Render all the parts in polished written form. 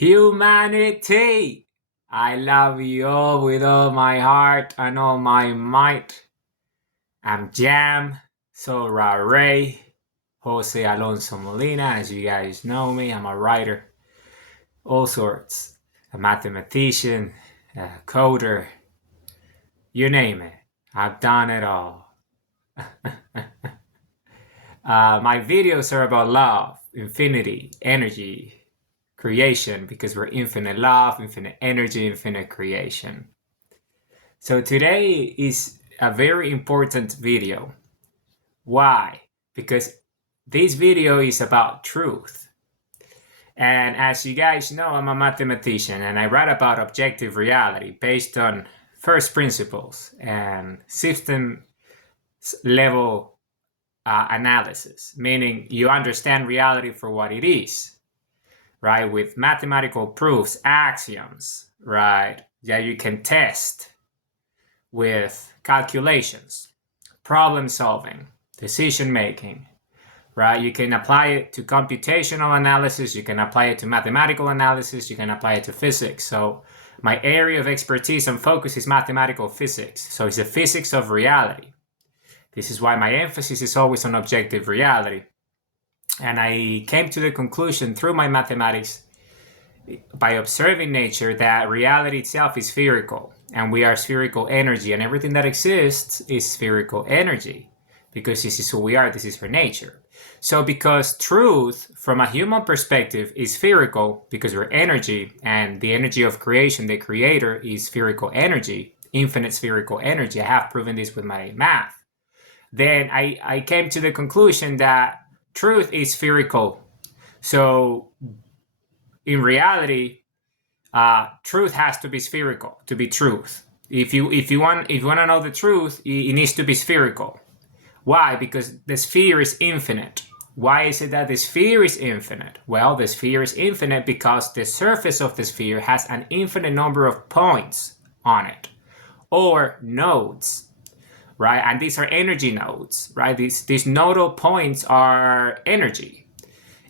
Humanity! I love you all with all my heart and all my might. I'm Jam, Sora Ray, Jose Alonso Molina. As you guys know me, I'm a writer, all sorts. A mathematician, a coder, you name it. I've done it all. My videos are about love, infinity, energy, creation, because we're infinite love, infinite energy, infinite creation. So today is a very important video. Why? Because this video is about truth. And as you guys know, I'm a mathematician and I write about objective reality based on first principles and system level analysis, meaning you understand reality for what it is, right? With mathematical proofs, axioms, right? That you can test with calculations, problem solving, decision making, right? You can apply it to computational analysis, you can apply it to mathematical analysis, you can apply it to physics. So my area of expertise and focus is mathematical physics. So it's the physics of reality. This is why my emphasis is always on objective reality. And I came to the conclusion through my mathematics by observing nature that reality itself is spherical and we are spherical energy, and everything that exists is spherical energy because this is who we are, this is our nature. So because truth from a human perspective is spherical because we're energy, and the energy of creation, the creator, is spherical energy, infinite spherical energy. I have proven this with my math. Then I came to the conclusion that truth is spherical. So in reality, truth has to be spherical to be truth. If you want to know the truth, it needs to be spherical. Why? Because the sphere is infinite. Why is it that the sphere is infinite? Well, the sphere is infinite because the surface of the sphere has an infinite number of points on it, or nodes, right? And these are energy nodes, right? These nodal points are energy,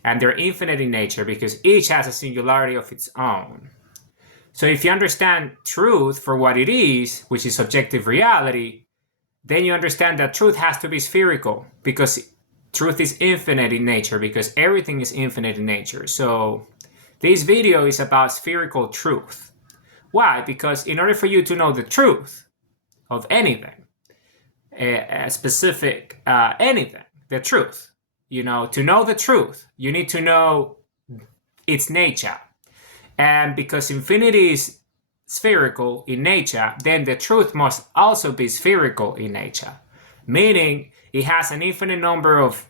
and they're infinite in nature because each has a singularity of its own. So if you understand truth for what it is, which is objective reality, then you understand that truth has to be spherical because truth is infinite in nature, because everything is infinite in nature. So this video is about spherical truth. Why? Because in order for you to know the truth of anything, a specific anything, the truth, to know the truth, you need to know its nature. And because infinity is spherical in nature, then the truth must also be spherical in nature, meaning it has an infinite number of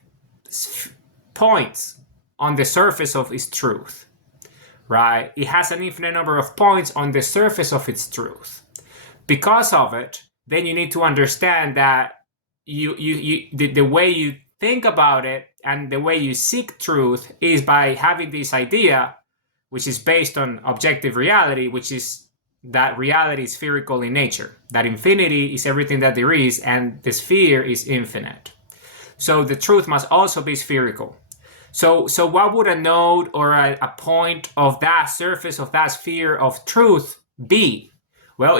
points on the surface of its truth, right? It has an infinite number of points on the surface of its truth. Because of it, then you need to understand that the way you think about it and the way you seek truth is by having this idea, which is based on objective reality, which is that reality is spherical in nature, that infinity is everything that there is, and the sphere is infinite. So the truth must also be spherical. So what would a node or a point of that surface of that sphere of truth be? Well,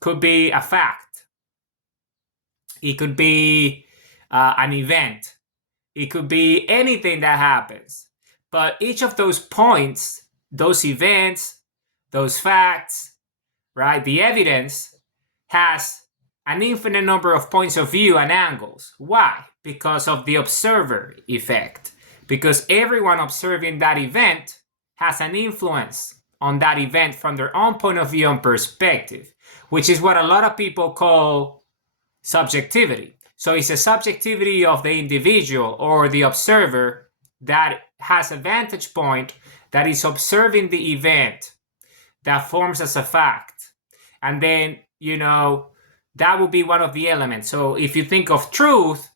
could be a fact. It could be an event. It could be anything that happens. But each of those points, those events, those facts, right, the evidence has an infinite number of points of view and angles. Why? Because of the observer effect. Because everyone observing that event has an influence on that event from their own point of view and perspective, which is what a lot of people call subjectivity. So it's a subjectivity of the individual or the observer that has a vantage point that is observing the event that forms as a fact. And then, that will be one of the elements. So if you think of truth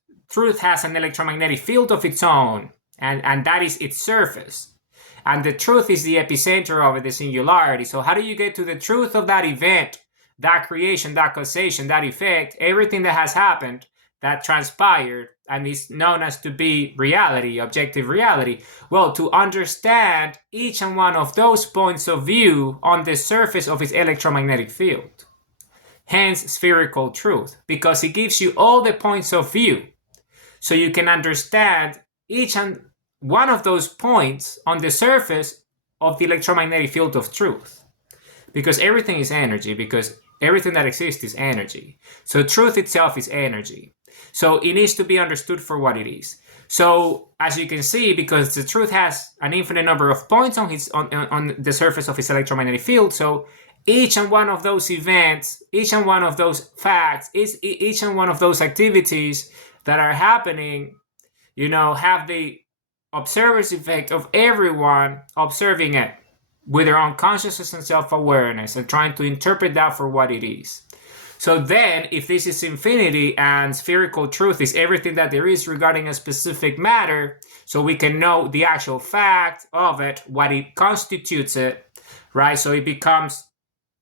has an electromagnetic field of its own, and that is its surface. And the truth is the epicenter of it, the singularity. So how do you get to the truth of that event, that creation, that causation, that effect, everything that has happened, that transpired and is known as to be reality, objective reality. Well, to understand each and one of those points of view on the surface of its electromagnetic field. Hence, spherical truth, because it gives you all the points of view. So you can understand each and one of those points on the surface of the electromagnetic field of truth. Because everything is energy, because everything that exists is energy. So truth itself is energy. So it needs to be understood for what it is. So as you can see, because the truth has an infinite number of points on the surface of its electromagnetic field, so each and one of those events, each and one of those facts, each and one of those activities that are happening, have the observer's effect of everyone observing it with their own consciousness and self-awareness and trying to interpret that for what it is. So then, if this is infinity and spherical truth is everything that there is regarding a specific matter, so we can know the actual fact of it, what it constitutes it, right? So it becomes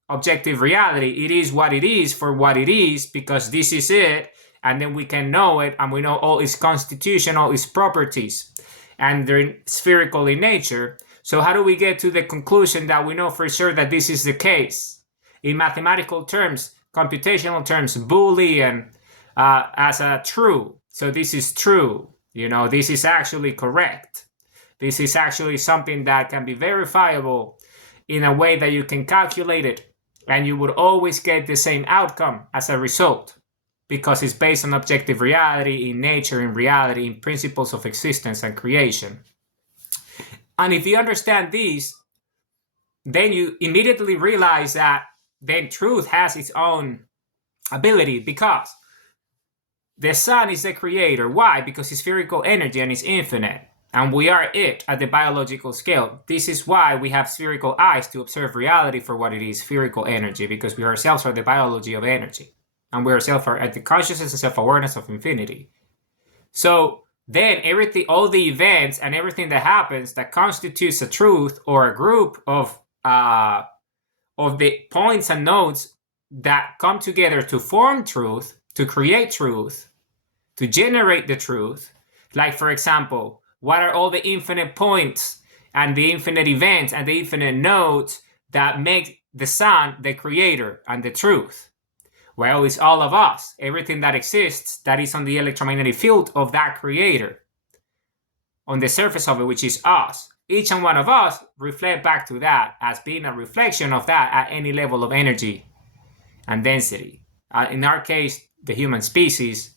objective reality. It is what it is for what it is, because this is it, and then we can know it, and we know all its constitution, all its properties, and they're spherical in nature. So how do we get to the conclusion that we know for sure that this is the case? In mathematical terms, computational terms, Boolean, as a true. So this is true. This is actually correct. This is actually something that can be verifiable in a way that you can calculate it, and you would always get the same outcome as a result, because it's based on objective reality, in nature, in reality, in principles of existence and creation. And if you understand these, then you immediately realize that then truth has its own ability, because the sun is the creator. Why? Because it's spherical energy and it's infinite, and we are it at the biological scale. This is why we have spherical eyes to observe reality for what it is, spherical energy, because we ourselves are the biology of energy, and we ourselves are at the consciousness and self-awareness of infinity. So then everything, all the events and everything that happens that constitutes a truth or a group of the points and nodes that come together to form truth, to create truth, to generate the truth. Like, for example, what are all the infinite points and the infinite events and the infinite nodes that make the sun the creator and the truth? Well, it's all of us, everything that exists that is on the electromagnetic field of that creator, on the surface of it, which is us. Each and one of us reflect back to that as being a reflection of that at any level of energy and density. In our case, the human species,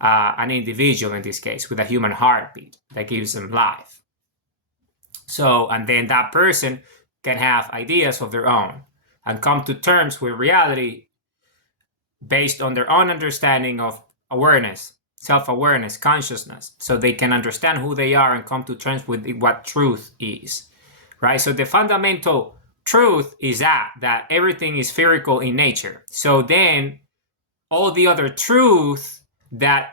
an individual in this case, with a human heartbeat that gives them life. So, and then that person can have ideas of their own and come to terms with reality based on their own understanding of awareness, self-awareness, consciousness, so they can understand who they are and come to terms with what truth is, right? So the fundamental truth is that everything is spherical in nature. So then all the other truth that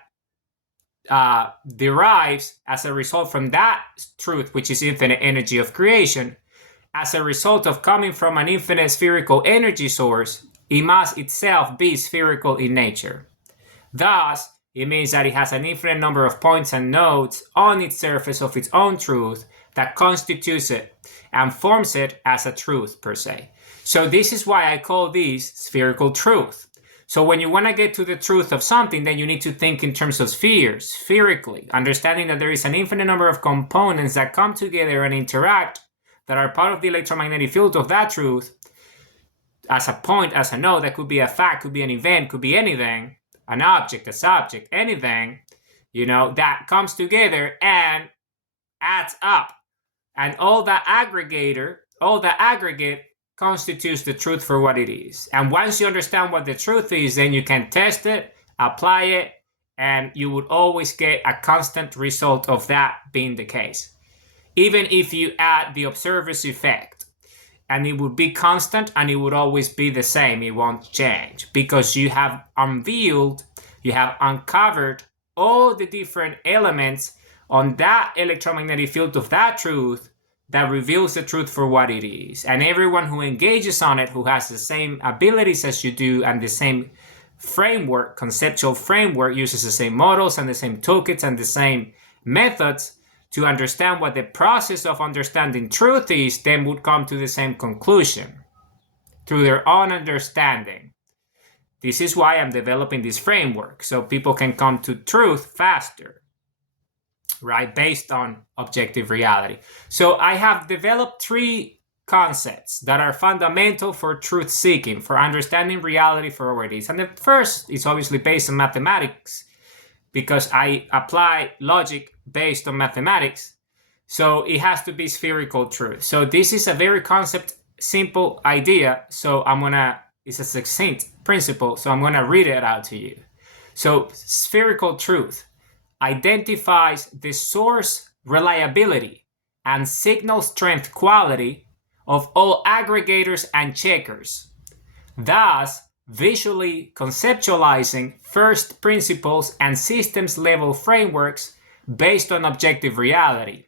derives as a result from that truth, which is infinite energy of creation, as a result of coming from an infinite spherical energy source, it must itself be spherical in nature. Thus, it means that it has an infinite number of points and nodes on its surface of its own truth that constitutes it and forms it as a truth per se. So this is why I call these spherical truth. So when you want to get to the truth of something, then you need to think in terms of spheres, spherically, understanding that there is an infinite number of components that come together and interact that are part of the electromagnetic field of that truth as a point, as a node. That could be a fact, could be an event, could be anything, an object, a subject, anything, that comes together and adds up. And all the aggregate constitutes the truth for what it is. And once you understand what the truth is, then you can test it, apply it, and you would always get a constant result of that being the case. Even if you add the observer's effect, and it would be constant and it would always be the same, it won't change, because you have uncovered all the different elements on that electromagnetic field of that truth that reveals the truth for what it is. And everyone who engages on it, who has the same abilities as you do and the same framework, conceptual framework, uses the same models and the same toolkits and the same methods to understand what the process of understanding truth is, then would come to the same conclusion through their own understanding. This is why I'm developing this framework, so people can come to truth faster, right? Based on objective reality. So I have developed 3 concepts that are fundamental for truth seeking, for understanding reality for what it is. And the first is obviously based on mathematics, because I apply logic based on mathematics. So it has to be spherical truth. So this is a very simple idea. So it's a succinct principle. So I'm gonna read it out to you. So spherical truth identifies the source reliability and signal strength quality of all aggregators and checkers, thus visually conceptualizing first principles and systems level frameworks based on objective reality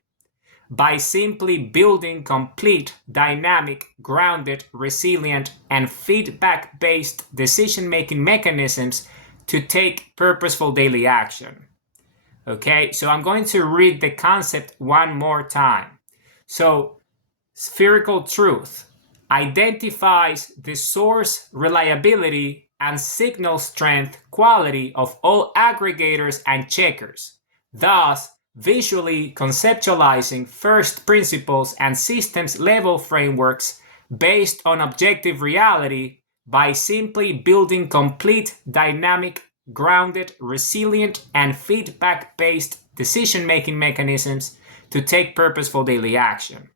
by simply building complete, dynamic, grounded, resilient, and feedback-based decision-making mechanisms to take purposeful daily action. Okay, so I'm going to read the concept one more time. So, spherical truth identifies the source reliability and signal strength quality of all aggregators and checkers, thus visually conceptualizing first principles and systems level frameworks based on objective reality by simply building complete, dynamic, grounded, resilient, and feedback-based decision-making mechanisms to take purposeful daily action.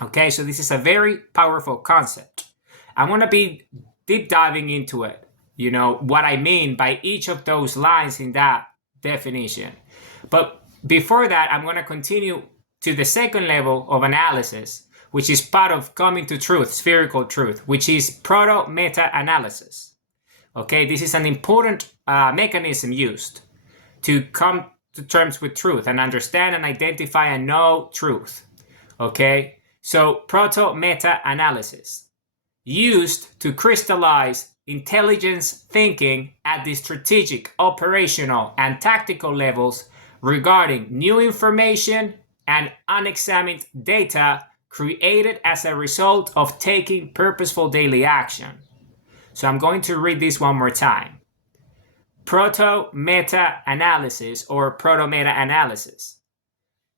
Okay, so this is a very powerful concept. I want to be deep diving into it, what I mean by each of those lines in that definition. But before that, I'm going to continue to the second level of analysis, which is part of coming to truth, spherical truth, which is proto-meta analysis. Okay, this is an important mechanism used to come to terms with truth and understand and identify and know truth. Okay, so proto-meta analysis, used to crystallize intelligence thinking at the strategic, operational, and tactical levels regarding new information and unexamined data created as a result of taking purposeful daily action. So I'm going to read this one more time. Proto-meta analysis or proto-meta analysis,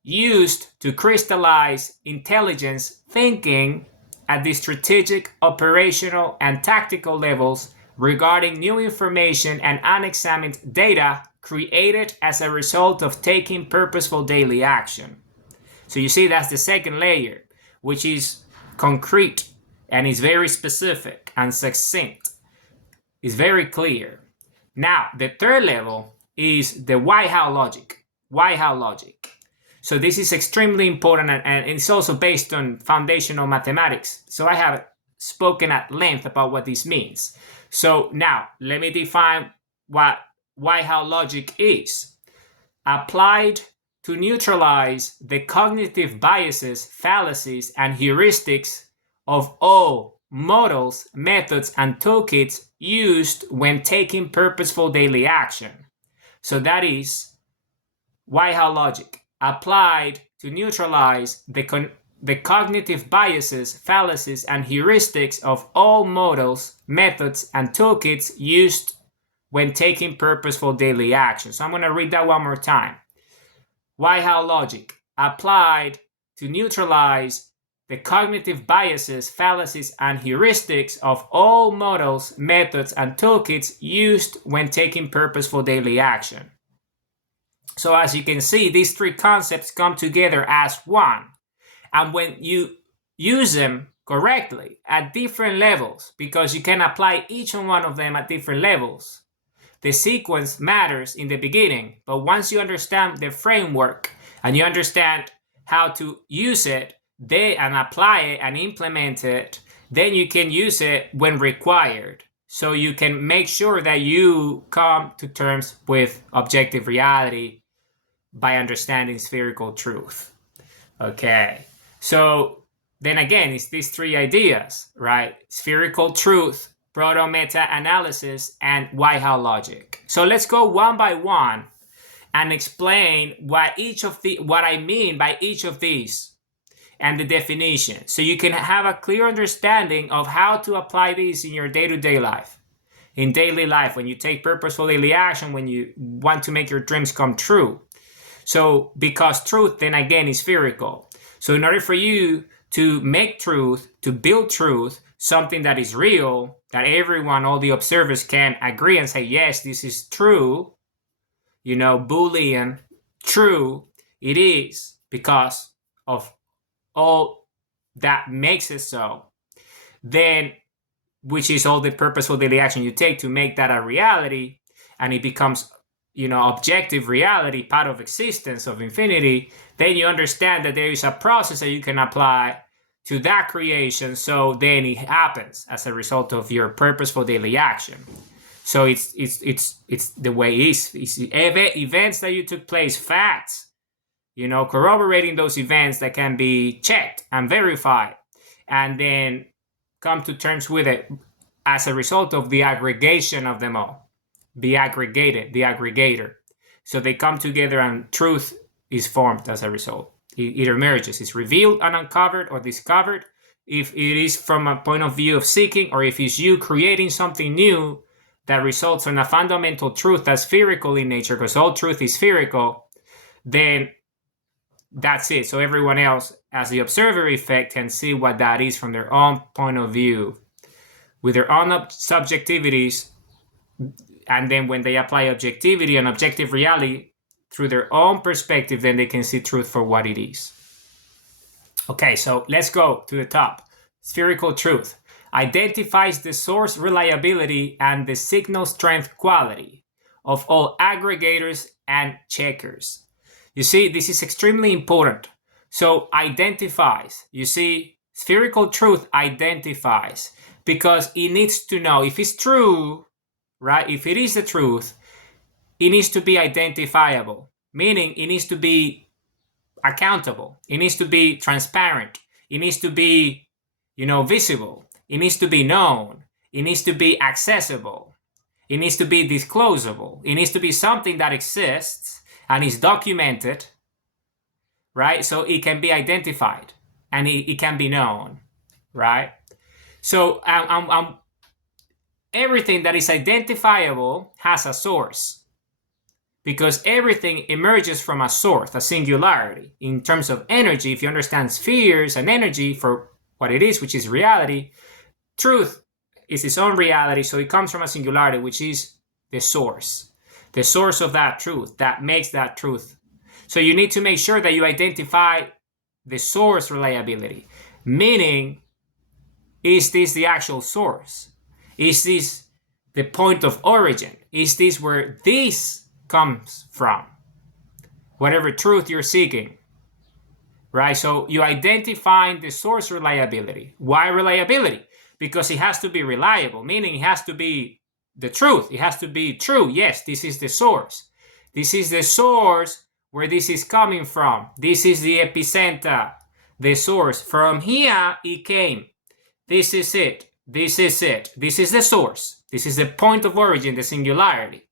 used to crystallize intelligence thinking at the strategic, operational, and tactical levels regarding new information and unexamined data created as a result of taking purposeful daily action. So you see, that's the second layer, which is concrete and is very specific and succinct. It's very clear. Now, the third level is the why-how logic. Why-how logic. So this is extremely important, and it's also based on foundational mathematics. So I have spoken at length about what this means. So now, let me define what why-how logic is. Applied to neutralize the cognitive biases, fallacies, and heuristics of all models, methods, and toolkits used when taking purposeful daily action. So that is why-how logic, applied to neutralize the cognitive biases, fallacies, and heuristics of all models, methods, and toolkits used when taking purposeful daily action. So I'm going to read that one more time. Why-how logic, applied to neutralize the cognitive biases, fallacies, and heuristics of all models, methods, and toolkits used when taking purposeful daily action. So as you can see, these 3 concepts come together as one. And when you use them correctly at different levels, because you can apply each one of them at different levels, the sequence matters in the beginning, but once you understand the framework and you understand how to use it, and apply it and implement it, then you can use it when required. So you can make sure that you come to terms with objective reality by understanding spherical truth. Okay, so then again, it's these 3 ideas, right? Spherical truth proto-meta analysis, and why-how logic. So let's go one by one and explain what I mean by each of these and the definition, so you can have a clear understanding of how to apply these in your day-to-day life. In daily life, when you take purposeful daily action, when you want to make your dreams come true. So, because truth, then again, is spherical. So in order for you to make truth, to build truth, something that is real, that everyone, all the observers can agree and say, yes, this is true, Boolean, true, it is, because of all that makes it so, then, which is all the purposeful daily action you take to make that a reality, and it becomes, objective reality, part of existence, of infinity, then you understand that there is a process that you can apply to that creation, so then it happens as a result of your purposeful daily action. So it's the way it is. It's events that you took place, facts, corroborating those events that can be checked and verified, and then come to terms with it as a result of the aggregation of them all. The aggregator. So they come together and truth is formed as a result. It emerges, it's revealed and uncovered or discovered, if it is from a point of view of seeking, or if it's you creating something new that results in a fundamental truth that's spherical in nature, because all truth is spherical, then that's it. So everyone else, as the observer effect, can see what that is from their own point of view, with their own subjectivities, and then when they apply objectivity and objective reality through their own perspective, then they can see truth for what it is. Okay, so let's go to the top. Spherical truth identifies the source reliability and the signal strength quality of all aggregators and checkers. You see, this is extremely important. So identifies, you see, spherical truth identifies, because it needs to know if it's true, right? If it is the truth, it needs to be identifiable, meaning it needs to be accountable. It needs to be transparent. It needs to be, visible. It needs to be known. It needs to be accessible. It needs to be disclosable. It needs to be something that exists and is documented, right? So it can be identified and it can be known, right? So everything that is identifiable has a source, because everything emerges from a source, a singularity. In terms of energy, if you understand spheres and energy for what it is, which is reality, truth is its own reality, so it comes from a singularity, which is the source of that truth, that makes that truth. So you need to make sure that you identify the source reliability, meaning, is this the actual source? Is this the point of origin? Is this where this comes from? Whatever truth you're seeking, right? So you identifying the source reliability. Why reliability? Because it has to be reliable, meaning it has to be the truth. It has to be true. Yes, this is the source. This is the source where this is coming from. This is the epicenter, the source. From here it came. This is it. This is it. This is the source. This is the point of origin, the singularity.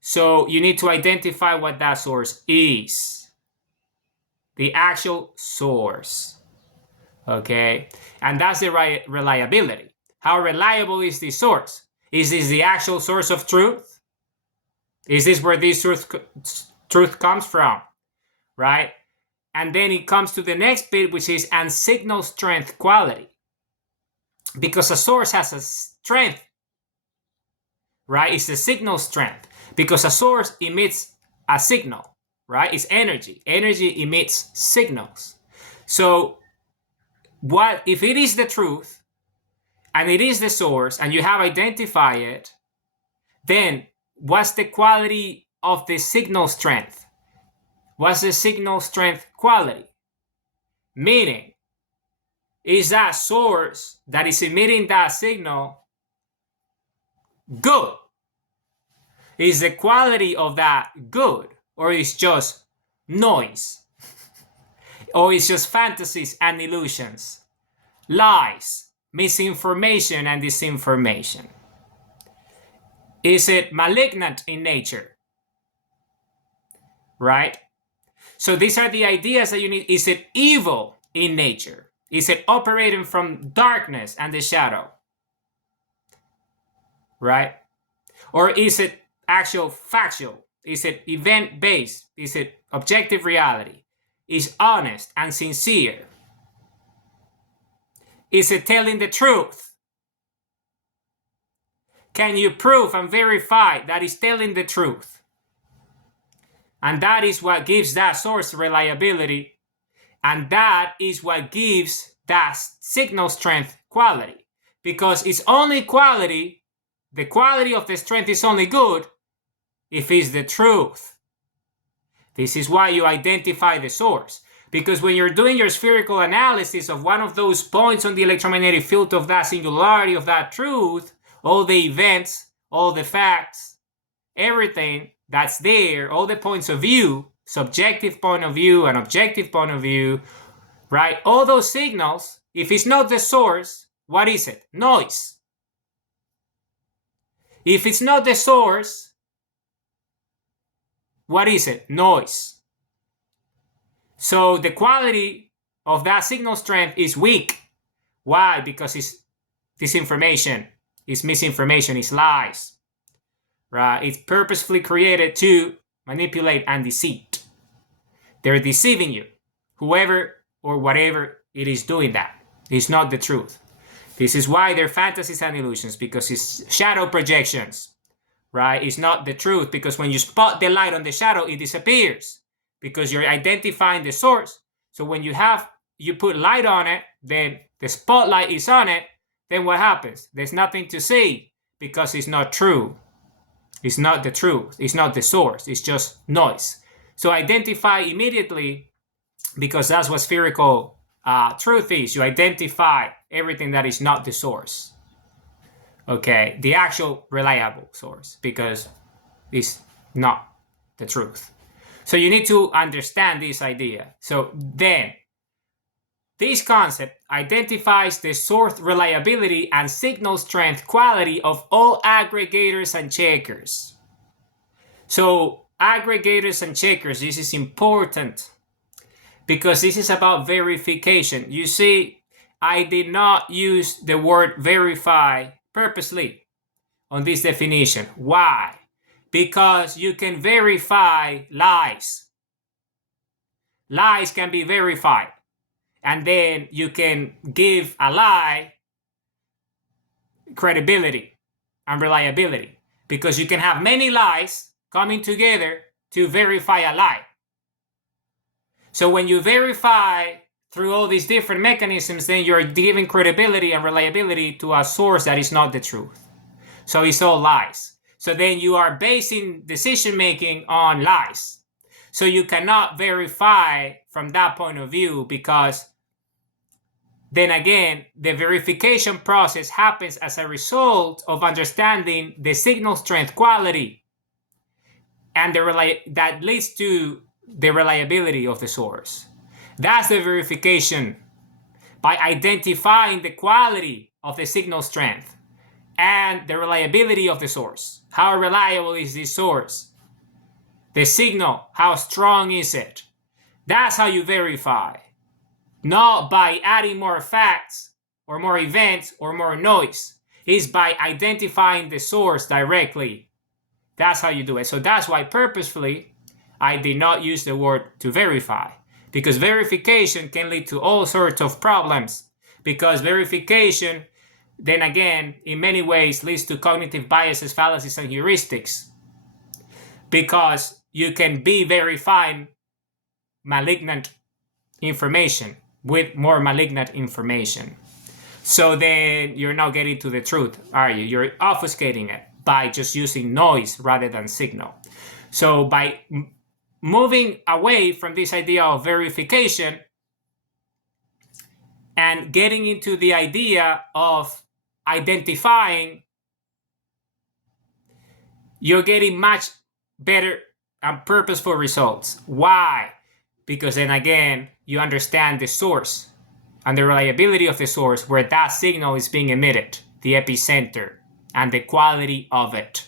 So you need to identify what that source is. The actual source. Okay? And that's the reliability. How reliable is the source? Is this the actual source of truth? Is this where this truth comes from? Right? And then it comes to the next bit, which is and signal strength quality. Because a source has a strength, right? It's the signal strength. Because a source emits a signal, right? It's energy. Energy emits signals. So what if it is the truth and it is the source and you have identified it, then what's the quality of the signal strength? What's the signal strength quality? Meaning, is that source that is emitting that signal good? Is the quality of that good? Or is just noise? Or it's just fantasies and illusions? Lies, misinformation and disinformation? Is it malignant in nature? Right? So these are the ideas that you need. Is it evil in nature? Is it operating from darkness and the shadow? Right? Or is it actual factual? Is it event-based? Is it objective reality? Is honest and sincere? Is it telling the truth? Can you prove and verify that it's telling the truth? And that is what gives that source reliability. And that is what gives that signal strength quality. Because it's only quality, the quality of the strength is only good if it's the truth. This is why you identify the source. Because when you're doing your spherical analysis of one of those points on the electromagnetic field of that singularity, of that truth, all the events, all the facts, everything that's there, all the points of view, subjective point of view and objective point of view, right? All those signals, if it's not the source, what is it? Noise. If it's not the source, what is it? Noise. So the quality of that signal strength is weak. Why? Because it's disinformation, it's misinformation, it's lies. Right? It's purposefully created to manipulate and deceit. They're deceiving you. Whoever or whatever it is doing that. It's not the truth. This is why they're fantasies and illusions, because it's shadow projections. Right? It's not the truth, because when you spot the light on the shadow, it disappears. Because you're identifying the source. So when you put light on it, then the spotlight is on it, then what happens? There's nothing to see, because it's not true. It's not the truth. It's not the source. It's just noise. So identify immediately, because that's what spherical truth is. You identify everything that is not the source. Okay, the actual reliable source, because it's not the truth. So you need to understand this idea. So then, this concept identifies the source reliability and signal strength quality of all aggregators and checkers. So aggregators and checkers, this is important because this is about verification. You see, I did not use the word verify purposely on this definition. Why? Because you can verify lies. Lies can be verified. And then you can give a lie credibility and reliability. Because you can have many lies coming together to verify a lie. So when you verify through all these different mechanisms, then you're giving credibility and reliability to a source that is not the truth. So it's all lies. So then you are basing decision making on lies. So you cannot verify from that point of view, because then again, the verification process happens as a result of understanding the signal strength quality, and that leads to the reliability of the source. That's the verification, by identifying the quality of the signal strength and the reliability of the source. How reliable is this source? The signal, how strong is it? That's how you verify. Not by adding more facts or more events or more noise. It's by identifying the source directly. That's how you do it. So that's why purposefully I did not use the word to verify. Because verification can lead to all sorts of problems. Because verification, then again, in many ways leads to cognitive biases, fallacies, and heuristics. Because you can be verifying malignant information with more malignant information. So then you're not getting to the truth, are you? You're obfuscating it by just using noise rather than signal. So by moving away from this idea of verification and getting into the idea of identifying, you're getting much better and purposeful results. Why? Because then again, you understand the source and the reliability of the source where that signal is being emitted, the epicenter, and the quality of it.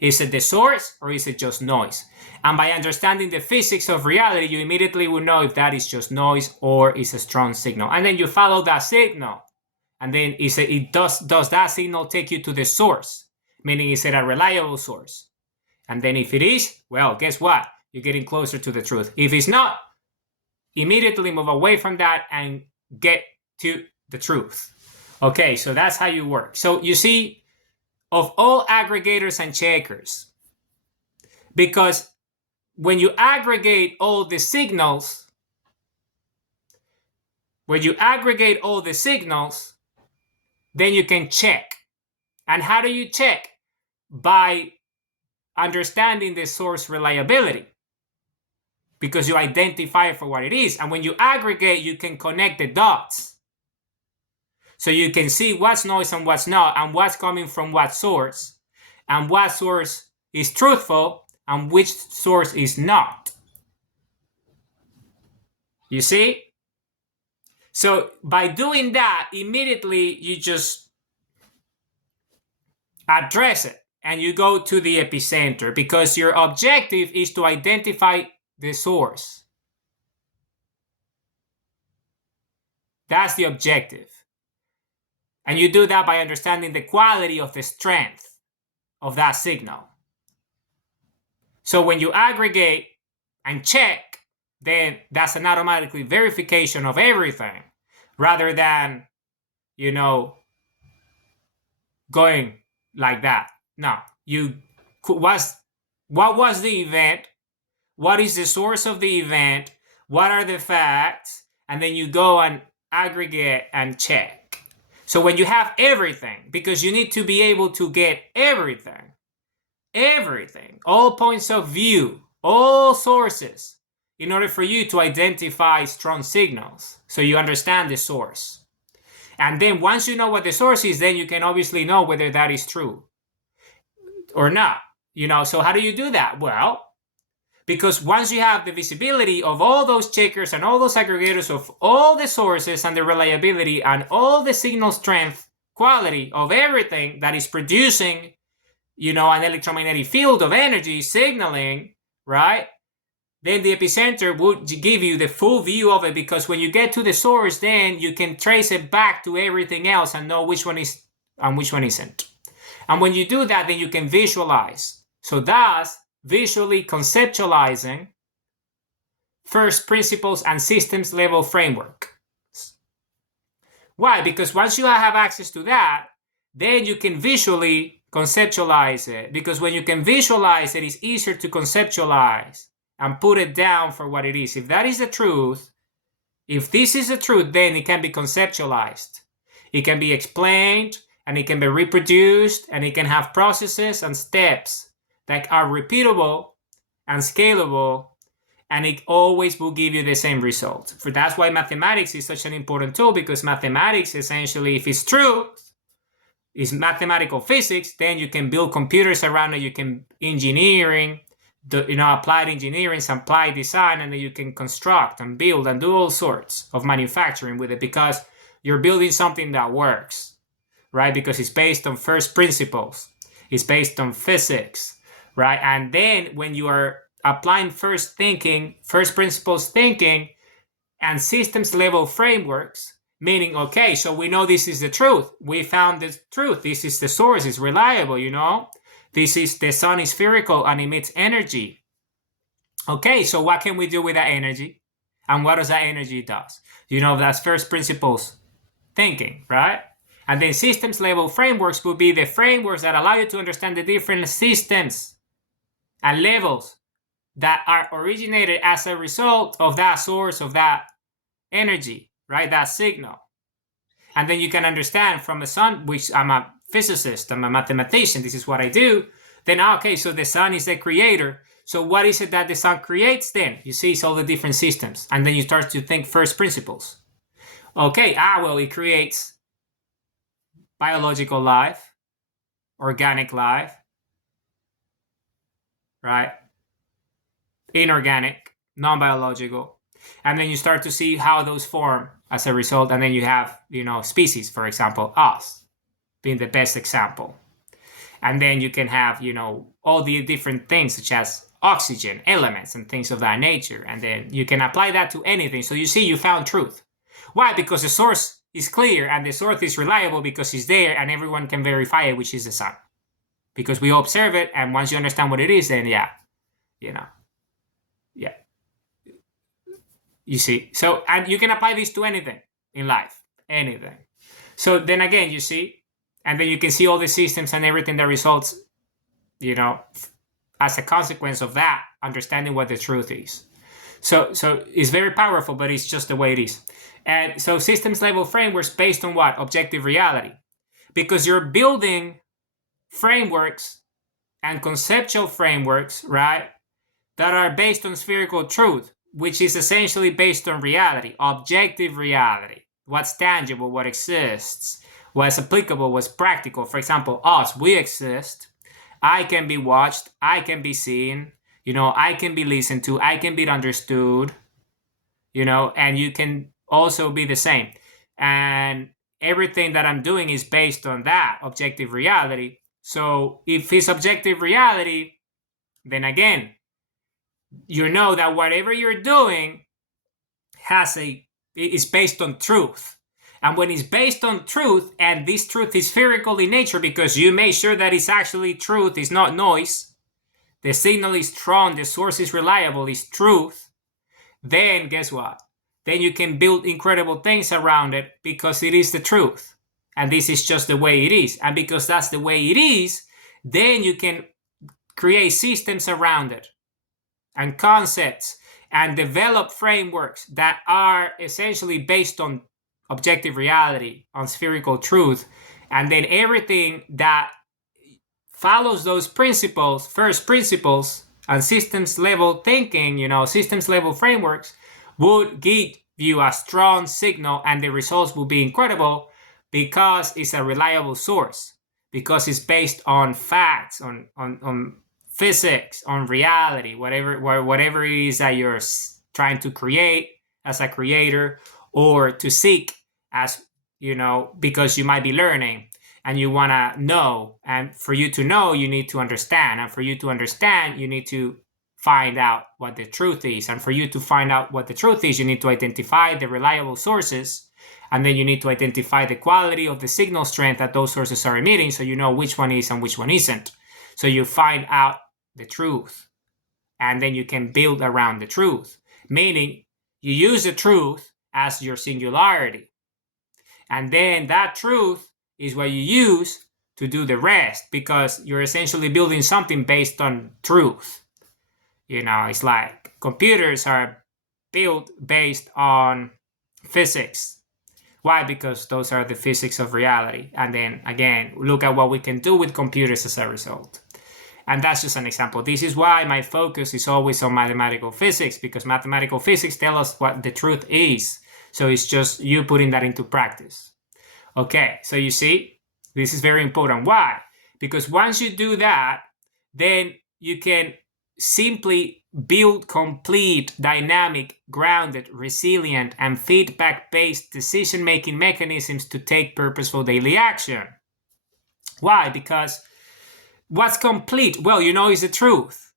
Is it the source or is it just noise? And by understanding the physics of reality, you immediately will know if that is just noise or is a strong signal. And then you follow that signal. And then does that signal take you to the source? Meaning, is it a reliable source? And then if it is, well, guess what? You're getting closer to the truth. If it's not, immediately move away from that and get to the truth. Okay, so that's how you work. So you see, of all aggregators and checkers, because when you aggregate all the signals, then you can check. And how do you check? By understanding the source reliability, because you identify it for what it is. And when you aggregate, you can connect the dots. So you can see what's noise and what's not, and what's coming from what source, and what source is truthful and which source is not. You see? So by doing that, immediately you just address it and you go to the epicenter, because your objective is to identify the source. That's the objective. And you do that by understanding the quality of the strength of that signal. So when you aggregate and check, then that's an automatically verification of everything, rather than, going like that. No, what was the event? What is the source of the event? What are the facts? And then you go and aggregate and check. So when you have everything, because you need to be able to get everything, all points of view, all sources, in order for you to identify strong signals, so you understand the source. And then once you know what the source is, then you can obviously know whether that is true or not. So how do you do that? Well, because once you have the visibility of all those checkers and all those aggregators of all the sources and the reliability and all the signal strength quality of everything that is producing, an electromagnetic field of energy signaling, right? Then the epicenter would give you the full view of it, because when you get to the source, then you can trace it back to everything else and know which one is and which one isn't. And when you do that, then you can visualize. So thus, visually conceptualizing first principles and systems level framework. Why? Because once you have access to that, then you can visually conceptualize it. Because when you can visualize it, it's easier to conceptualize and put it down for what it is. If that is the truth, if this is the truth, then it can be conceptualized. It can be explained, and it can be reproduced, and it can have processes and steps that are repeatable and scalable, and it always will give you the same result. That's why mathematics is such an important tool, because mathematics, essentially, if it's true, is mathematical physics, then you can build computers around it. You can engineering, applied engineering, applied design, and then you can construct and build and do all sorts of manufacturing with it, because you're building something that works, right? Because it's based on first principles. It's based on physics, right? And then when you are applying first principles thinking and systems level frameworks, meaning, okay, so we know this is the truth. We found the truth. This is the source. It's reliable, the sun is spherical and emits energy. Okay, so what can we do with that energy? And what does that energy does? That's first principles thinking, right? And then systems level frameworks will be the frameworks that allow you to understand the different systems and levels that are originated as a result of that source of that energy, right? That signal. And then you can understand from the sun, which I'm a physicist, I'm a mathematician, this is what I do. Then, okay, so the sun is the creator. So what is it that the sun creates then? You see, it's all the different systems. And then you start to think first principles. Okay, well, it creates biological life, organic life, right? Inorganic, non-biological. And then you start to see how those form as a result. And then you have, species, for example, us being the best example. And then you can have, all the different things such as oxygen, elements, and things of that nature. And then you can apply that to anything. So you see, you found truth. Why? Because the source is clear and the source is reliable because it's there and everyone can verify it, which is the sun. Because we observe it, and once you understand what it is, then yeah. You see? So, and you can apply this to anything in life. Anything. So then again, you see, and then you can see all the systems and everything that results, as a consequence of that, understanding what the truth is. So it's very powerful, but it's just the way it is. And so systems level frameworks based on what? Objective reality. Because you're building frameworks and conceptual frameworks, right, that are based on spherical truth, which is essentially based on reality, objective reality, what's tangible, what exists, what's applicable, what's practical. For example, us, we exist. I can be watched, I can be seen, I can be listened to, I can be understood, and you can also be the same. And everything that I'm doing is based on that objective reality. So if it's objective reality, then again, you know that whatever you're doing is based on truth. And when it's based on truth, and this truth is spherical in nature because you make sure that it's actually truth, it's not noise, the signal is strong, the source is reliable, it's truth, then guess what? Then you can build incredible things around it because it is the truth. And this is just the way it is. And because that's the way it is, then you can create systems around it and concepts and develop frameworks that are essentially based on objective reality, on spherical truth. And then everything that follows those principles, first principles, and systems level thinking, systems level frameworks, would give you a strong signal, and the results will be incredible because it's a reliable source, because it's based on facts, on physics, on reality, whatever it is that you're trying to create as a creator, or to seek as, because you might be learning and you want to know. And for you to know, you need to understand. And for you to understand, you need to find out what the truth is. And for you to find out what the truth is, you need to identify the reliable sources. And then you need to identify the quality of the signal strength that those sources are emitting, so you know which one is and which one isn't. So you find out the truth, and then you can build around the truth, meaning you use the truth as your singularity. And then that truth is what you use to do the rest, because you're essentially building something based on truth. It's like computers are built based on physics. Why? Because those are the physics of reality. And then again, look at what we can do with computers as a result. And that's just an example. This is why my focus is always on mathematical physics, because mathematical physics tell us what the truth is. So it's just you putting that into practice. Okay, so you see, this is very important. Why? Because once you do that, then you can simply build complete, dynamic, grounded, resilient, and feedback-based decision-making mechanisms to take purposeful daily action. Why? Because what's complete? Well, is the truth.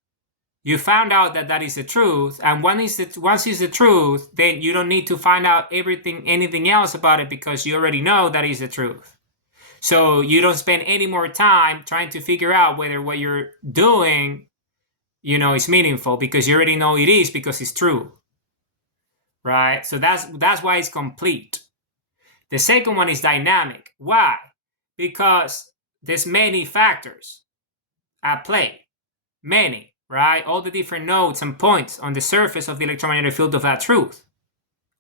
You found out that is the truth, and once it's the truth, then you don't need to find out anything else about it, because you already know that is the truth. So you don't spend any more time trying to figure out whether what you're doing, is meaningful, because you already know it is, because it's true. Right? So that's why it's complete. The second one is dynamic. Why? Because there's many factors at play. Many, right? All the different nodes and points on the surface of the electromagnetic field of that truth.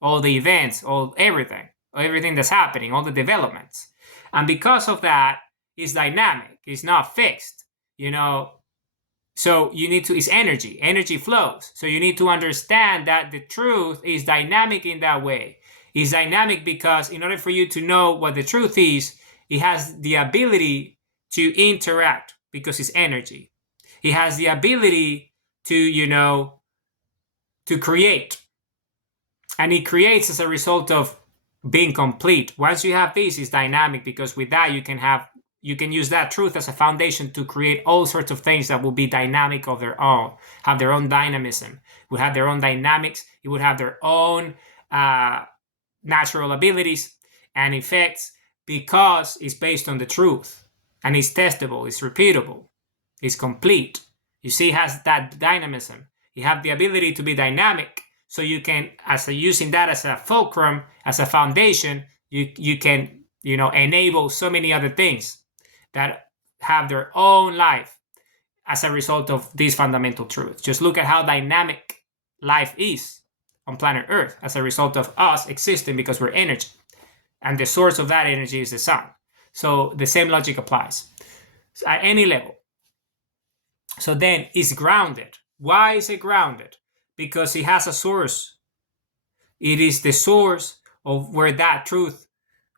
All the events, everything that's happening, all the developments. And because of that, it's dynamic. It's not fixed, So it's energy. Energy flows. So you need to understand that the truth is dynamic in that way. It's dynamic because in order for you to know what the truth is, it has the ability to interact, because it's energy. It has the ability to, to create. And it creates as a result of being complete. Once you have this, it's dynamic, because with that you can use that truth as a foundation to create all sorts of things that will be dynamic of their own, have their own dynamism, would have their own dynamics, it would have their own natural abilities and effects, because it's based on the truth and it's testable, it's repeatable, it's complete. You see, it has that dynamism. You have the ability to be dynamic, so you can, using that as a fulcrum, as a foundation, you can enable so many other things that have their own life as a result of these fundamental truths. Just look at how dynamic life is on planet Earth as a result of us existing, because we're energy, and the source of that energy is the sun. So the same logic applies at any level. So then it's grounded. Why is it grounded? Because it has a source. It is the source of where that truth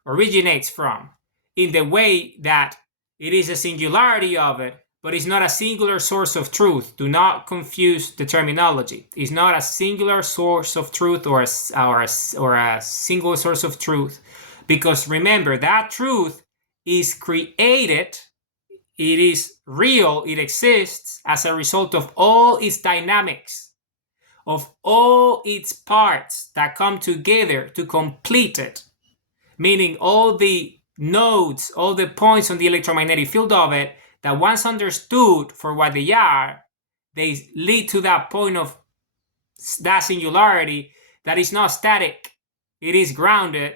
originates from, in the way that it is a singularity of it, but it's not a singular source of truth. Do not confuse the terminology. It's not a singular source of truth or a single source of truth, because remember, that truth is created, it is real, it exists as a result of all its dynamics, of all its parts that come together to complete it. Meaning all the nodes, all the points on the electromagnetic field of it, that once understood for what they are, they lead to that point of that singularity that is not static. It is grounded,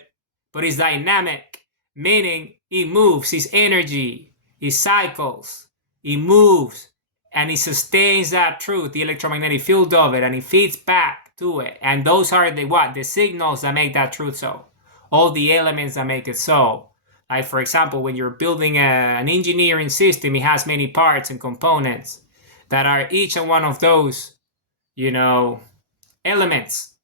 but it's dynamic, meaning it moves, it's energy, it cycles, it moves, and it sustains that truth, the electromagnetic field of it, and it feeds back to it. And those are the signals that make that truth so. All the elements that make it so. Like, for example, when you're building an engineering system, it has many parts and components that are each and one of those, elements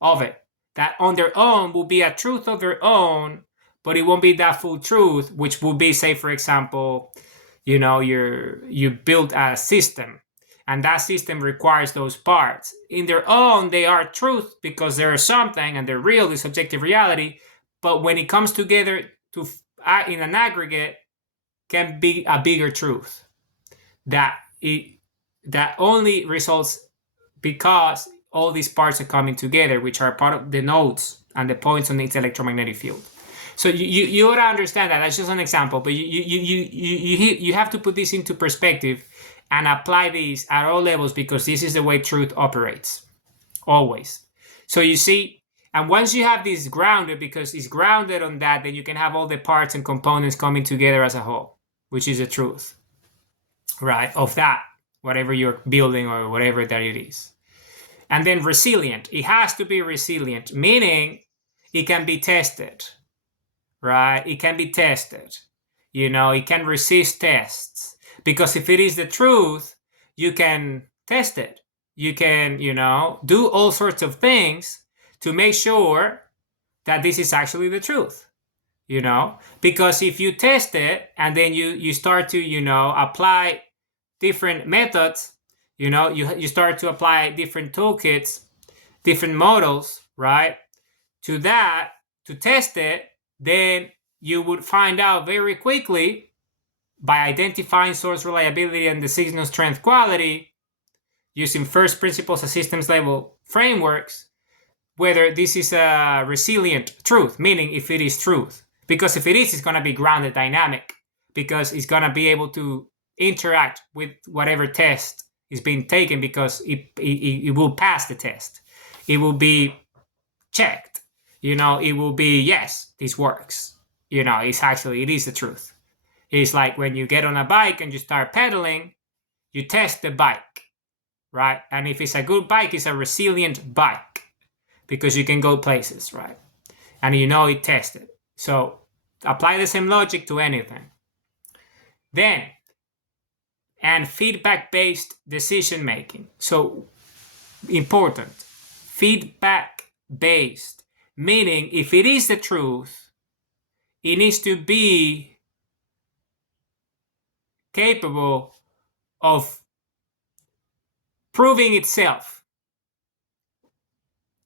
of it, that on their own will be a truth of their own, but it won't be that full truth, which will be, say, for example, you build a system, and that system requires those parts. In their own, they are truth because they're something and they're real, this objective reality. But when it comes together to in an aggregate, can be a bigger truth that only results because all these parts are coming together, which are part of the nodes and the points on its electromagnetic field. So you ought to understand that. That's just an example, but you have to put this into perspective and apply these at all levels, because this is the way truth operates, always. So you see, and once you have this grounded, because it's grounded on that, then you can have all the parts and components coming together as a whole, which is the truth, right, of that, whatever you're building or whatever that it is. And then resilient. It has to be resilient, meaning it can be tested, right? It can be tested. It can resist tests. Because if it is the truth, you can test it. You can, do all sorts of things to make sure that this is actually the truth, Because if you test it and then you start to, apply different methods, you start to apply different toolkits, different models, right, to that, to test it, then you would find out very quickly, by identifying source reliability and the signal strength quality, using first principles as systems level frameworks, whether this is a resilient truth, meaning if it is truth. Because if it is, it's going to be grounded dynamic, because it's going to be able to interact with whatever test is being taken, because it will pass the test. It will be checked. It will be, yes, this works. It is the truth. It's like when you get on a bike and you start pedaling, you test the bike, right? And if it's a good bike, it's a resilient bike, because you can go places, right? And it tested. So apply the same logic to anything. Then, and feedback-based decision making. So important. Feedback-based, meaning if it is the truth, it needs to be capable of proving itself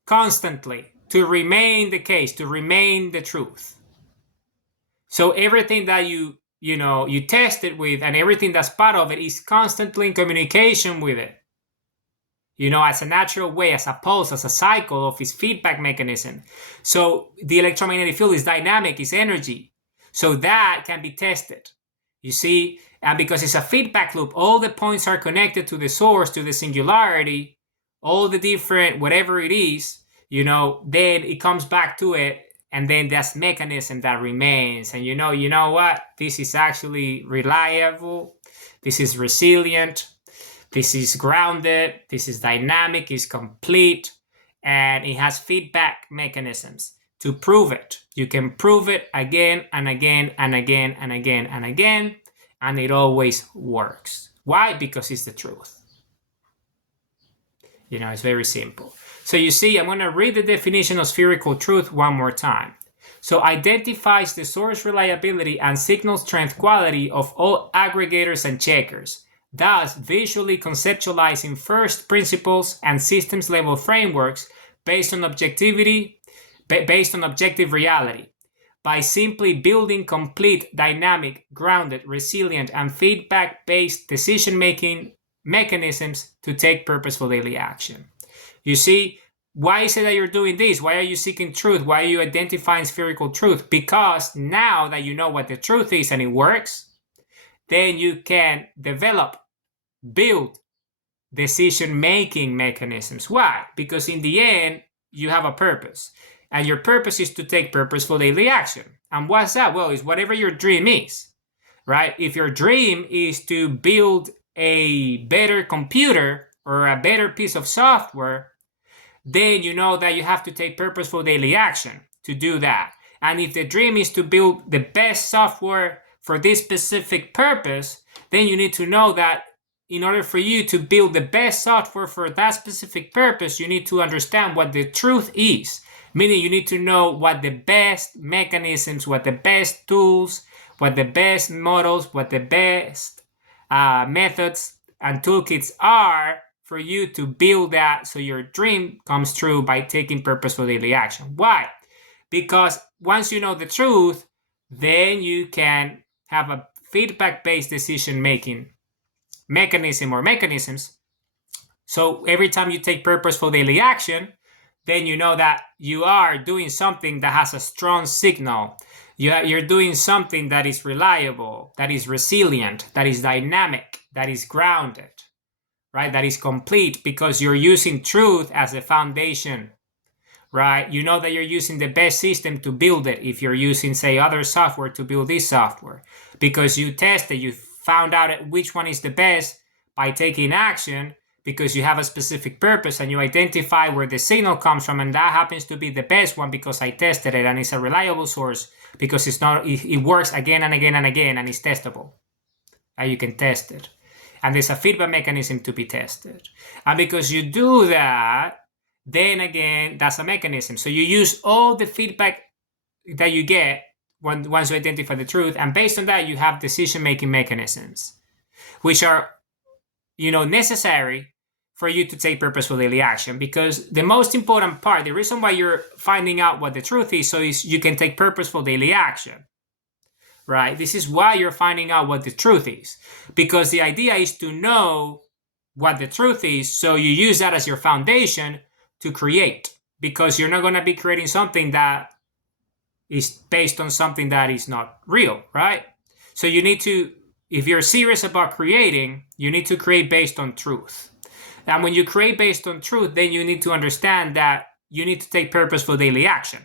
constantly, to remain the case, to remain the truth. So everything that you test it with and everything that's part of it is constantly in communication with it. As a natural way, as a pulse, as a cycle of its feedback mechanism. So the electromagnetic field is dynamic, is energy. So that can be tested. You see, and because it's a feedback loop, all the points are connected to the source, to the singularity, all the different, whatever it is, then it comes back to it. And then that's mechanism that remains. And you know what? This is actually reliable. This is resilient. This is grounded, this is dynamic, it's complete, and it has feedback mechanisms to prove it. You can prove it again and again and again and again and again, and it always works. Why? Because it's the truth. It's very simple. So you see, I'm going to read the definition of spherical truth one more time. So identifies the source reliability and signal strength quality of all aggregators and checkers, thus visually conceptualizing first principles and systems level frameworks based on objective reality, by simply building complete, dynamic, grounded, resilient, and feedback-based decision-making mechanisms to take purposeful daily action. You see, why is it that you're doing this? Why are you seeking truth? Why are you identifying spherical truth? Because now that you know what the truth is and it works, then you can build decision-making mechanisms. Why? Because in the end, you have a purpose. And your purpose is to take purposeful daily action. And what's that? Well, it's whatever your dream is, right? If your dream is to build a better computer or a better piece of software, then you know that you have to take purposeful daily action to do that. And if the dream is to build the best software for this specific purpose, then you need to know that in order for you to build the best software for that specific purpose, you need to understand what the truth is. Meaning you need to know what the best mechanisms, what the best tools, what the best models, what the best methods and toolkits are for you to build that so your dream comes true by taking purposeful daily action. Why? Because once you know the truth, then you can have a feedback-based decision-making mechanism or mechanisms. So every time you take purposeful daily action, then you know that you are doing something that has a strong signal. You're doing something that is reliable, that is resilient, that is dynamic, that is grounded, right? That is complete because you're using truth as a foundation, right? You know that you're using the best system to build it if you're using, say, other software to build this software because you tested, you found out which one is the best by taking action because you have a specific purpose and you identify where the signal comes from, and that happens to be the best one because I tested it and it's a reliable source because it works again and again and again and it's testable. And you can test it. And there's a feedback mechanism to be tested. And because you do that, then again, that's a mechanism. So you use all the feedback that you get once you identify the truth, and based on that, you have decision-making mechanisms, which are, necessary for you to take purposeful daily action. Because the most important part, the reason why you're finding out what the truth is, so is you can take purposeful daily action, right? This is why you're finding out what the truth is, because the idea is to know what the truth is, so you use that as your foundation to create, because you're not going to be creating something that is based on something that is not real, right? So you need to, if you're serious about creating, you need to create based on truth. And when you create based on truth, then you need to understand that you need to take purposeful daily action.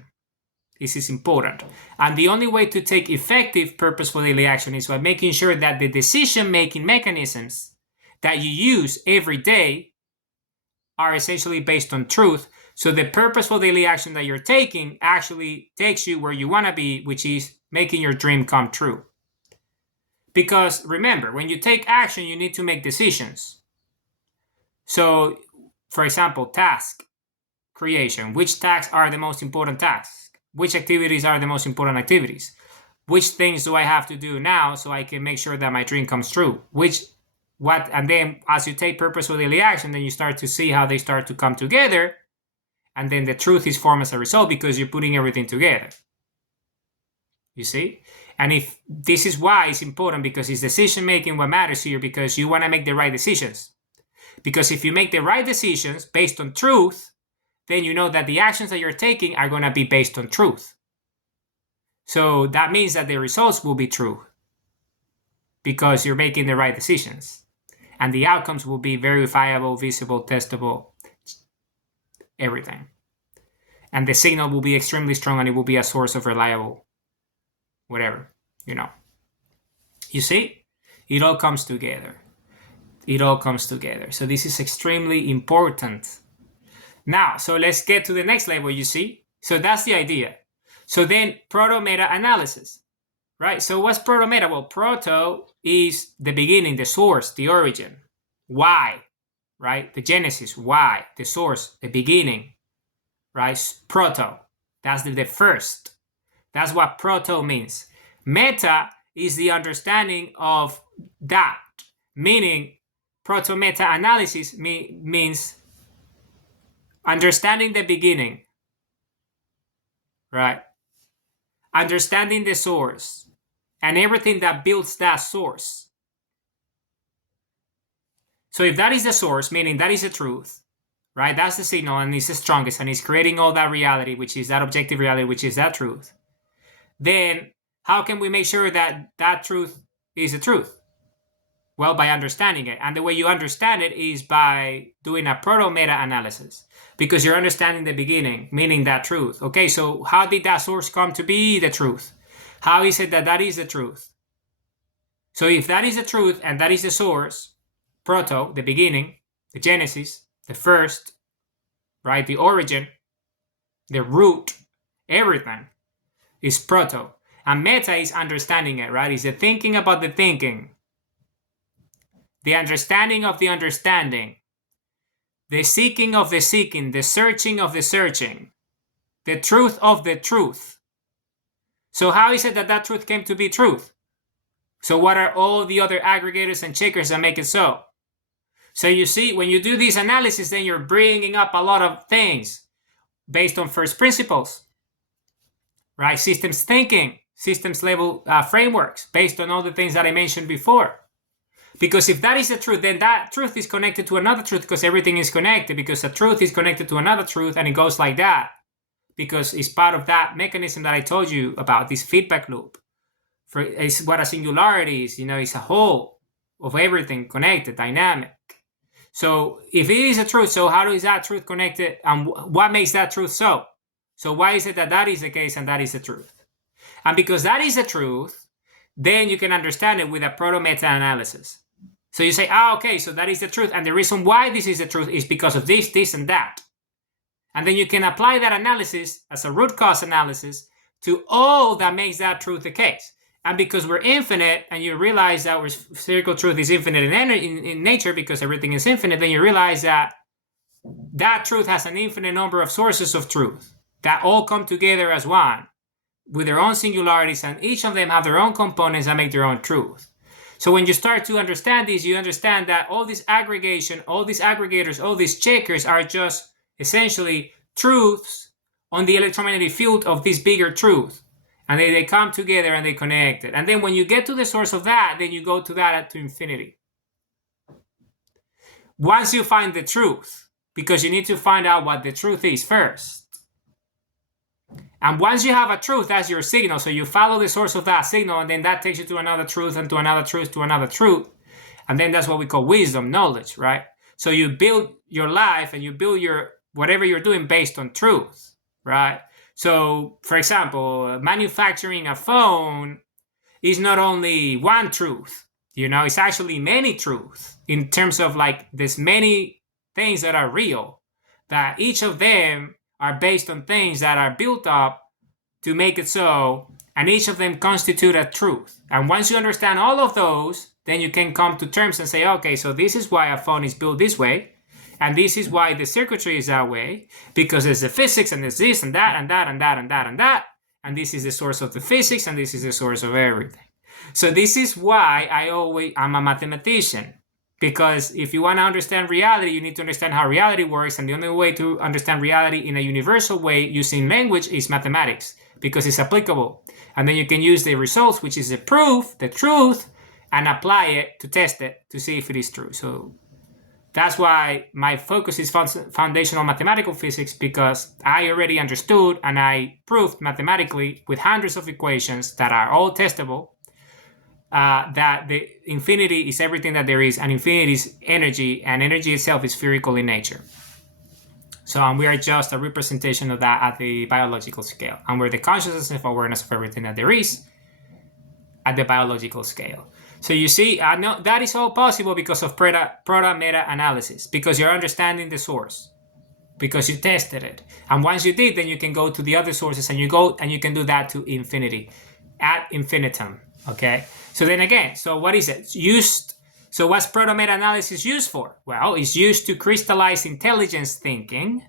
This is important. And the only way to take effective purposeful daily action is by making sure that the decision-making mechanisms that you use every day are essentially based on truth. So the purposeful daily action that you're taking actually takes you where you want to be, which is making your dream come true. Because remember, when you take action, you need to make decisions. So, for example, task creation. Which tasks are the most important tasks? Which activities are the most important activities? Which things do I have to do now so I can make sure that my dream comes true? And then as you take purposeful daily action, then you start to see how they start to come together. and then the truth is formed as a result because you're putting everything together. You see? And if this is why it's important, because it's decision making what matters here, because you want to make the right decisions. Because if you make the right decisions based on truth, then you know that the actions that you're taking are going to be based on truth. So that means that the results will be true because you're making the right decisions. And the outcomes will be verifiable, visible, testable, everything. And the signal will be extremely strong and it will be a source of reliable whatever, you know. You see? It all comes together. It all comes together. So this is extremely important. Now, so let's get to the next level, you see? So that's the idea. So then proto-meta analysis, right? So what's proto-meta? Well, proto is the beginning, the source, the origin. Why, right? The genesis, why, the source, the beginning, right? Proto, that's the first. That's what proto means. Meta is the understanding of that, meaning proto-meta analysis means understanding the beginning, right? Understanding the source and everything that builds that source. So if that is the source, meaning that is the truth, right? That's the signal and it's the strongest and it's creating all that reality, which is that objective reality, which is that truth. Then how can we make sure that that truth is the truth? Well, by understanding it. And the way you understand it is by doing a proto-meta analysis, because you're understanding the beginning, meaning that truth. Okay, so how did that source come to be the truth? How is it that that is the truth? So if that is the truth and that is the source, proto, the beginning, the genesis, the first, right, the origin, the root, everything is proto. And meta is understanding it, right? It's the thinking about the thinking, the understanding of the understanding, the seeking of the seeking, the searching of the searching, the truth of the truth. So how is it that that truth came to be truth? So what are all the other aggregators and checkers that make it so? So you see, when you do this analysis, then you're bringing up a lot of things based on first principles, right? Systems thinking, systems level frameworks based on all the things that I mentioned before. Because if that is the truth, then that truth is connected to another truth, because everything is connected, because a truth is connected to another truth, and it goes like that because it's part of that mechanism that I told you about, this feedback loop. It's what a singularity is, it's a whole of everything connected, dynamic. So if it is a truth, so how is that truth connected, and what makes that truth so? So why is it that that is the case and that is the truth? And because that is the truth, then you can understand it with a proto-meta analysis. So you say, okay, so that is the truth. And the reason why this is the truth is because of this, this, and that. And then you can apply that analysis as a root cause analysis to all that makes that truth the case. And because we're infinite, and you realize that spherical truth is infinite in nature, because everything is infinite, then you realize that that truth has an infinite number of sources of truth that all come together as one, with their own singularities, and each of them have their own components that make their own truth. So when you start to understand this, you understand that all this aggregation, all these aggregators, all these checkers are just essentially truths on the electromagnetic field of this bigger truth. And they come together and they connect it. And then when you get to the source of that, then you go to that to infinity. Once you find the truth, because you need to find out what the truth is first. And once you have a truth, that's your signal. So you follow the source of that signal, and then that takes you to another truth, and to another truth, to another truth. And then that's what we call wisdom, knowledge, right? So you build your life and you build your whatever you're doing based on truth, right? So, for example, manufacturing a phone is not only one truth, it's actually many truths in terms of like there's many things that are real, that each of them are based on things that are built up to make it so, and each of them constitute a truth. And once you understand all of those, then you can come to terms and say, okay, so this is why a phone is built this way, and this is why the circuitry is that way, because there's the physics, and there's this, and that, and that, and that, and that, and that, and this is the source of the physics, and this is the source of everything. So this is why I'm a mathematician. Because if you want to understand reality, you need to understand how reality works. And the only way to understand reality in a universal way using language is mathematics, because it's applicable. And then you can use the results, which is the proof, the truth, and apply it to test it to see if it is true. So that's why my focus is foundational mathematical physics, because I already understood and I proved mathematically with hundreds of equations that are all testable that the infinity is everything that there is, and infinity is energy, and energy itself is spherical in nature. So we are just a representation of that at the biological scale, and we're the consciousness of awareness of everything that there is at the biological scale. So you see, I know that is all possible because of proto-meta analysis, because you're understanding the source, because you tested it. And once you did, then you can go to the other sources, and you go and you can do that to infinity, ad infinitum. Okay. So then again, so what is it used? So what's proto-meta analysis used for? Well, it's used to crystallize intelligence thinking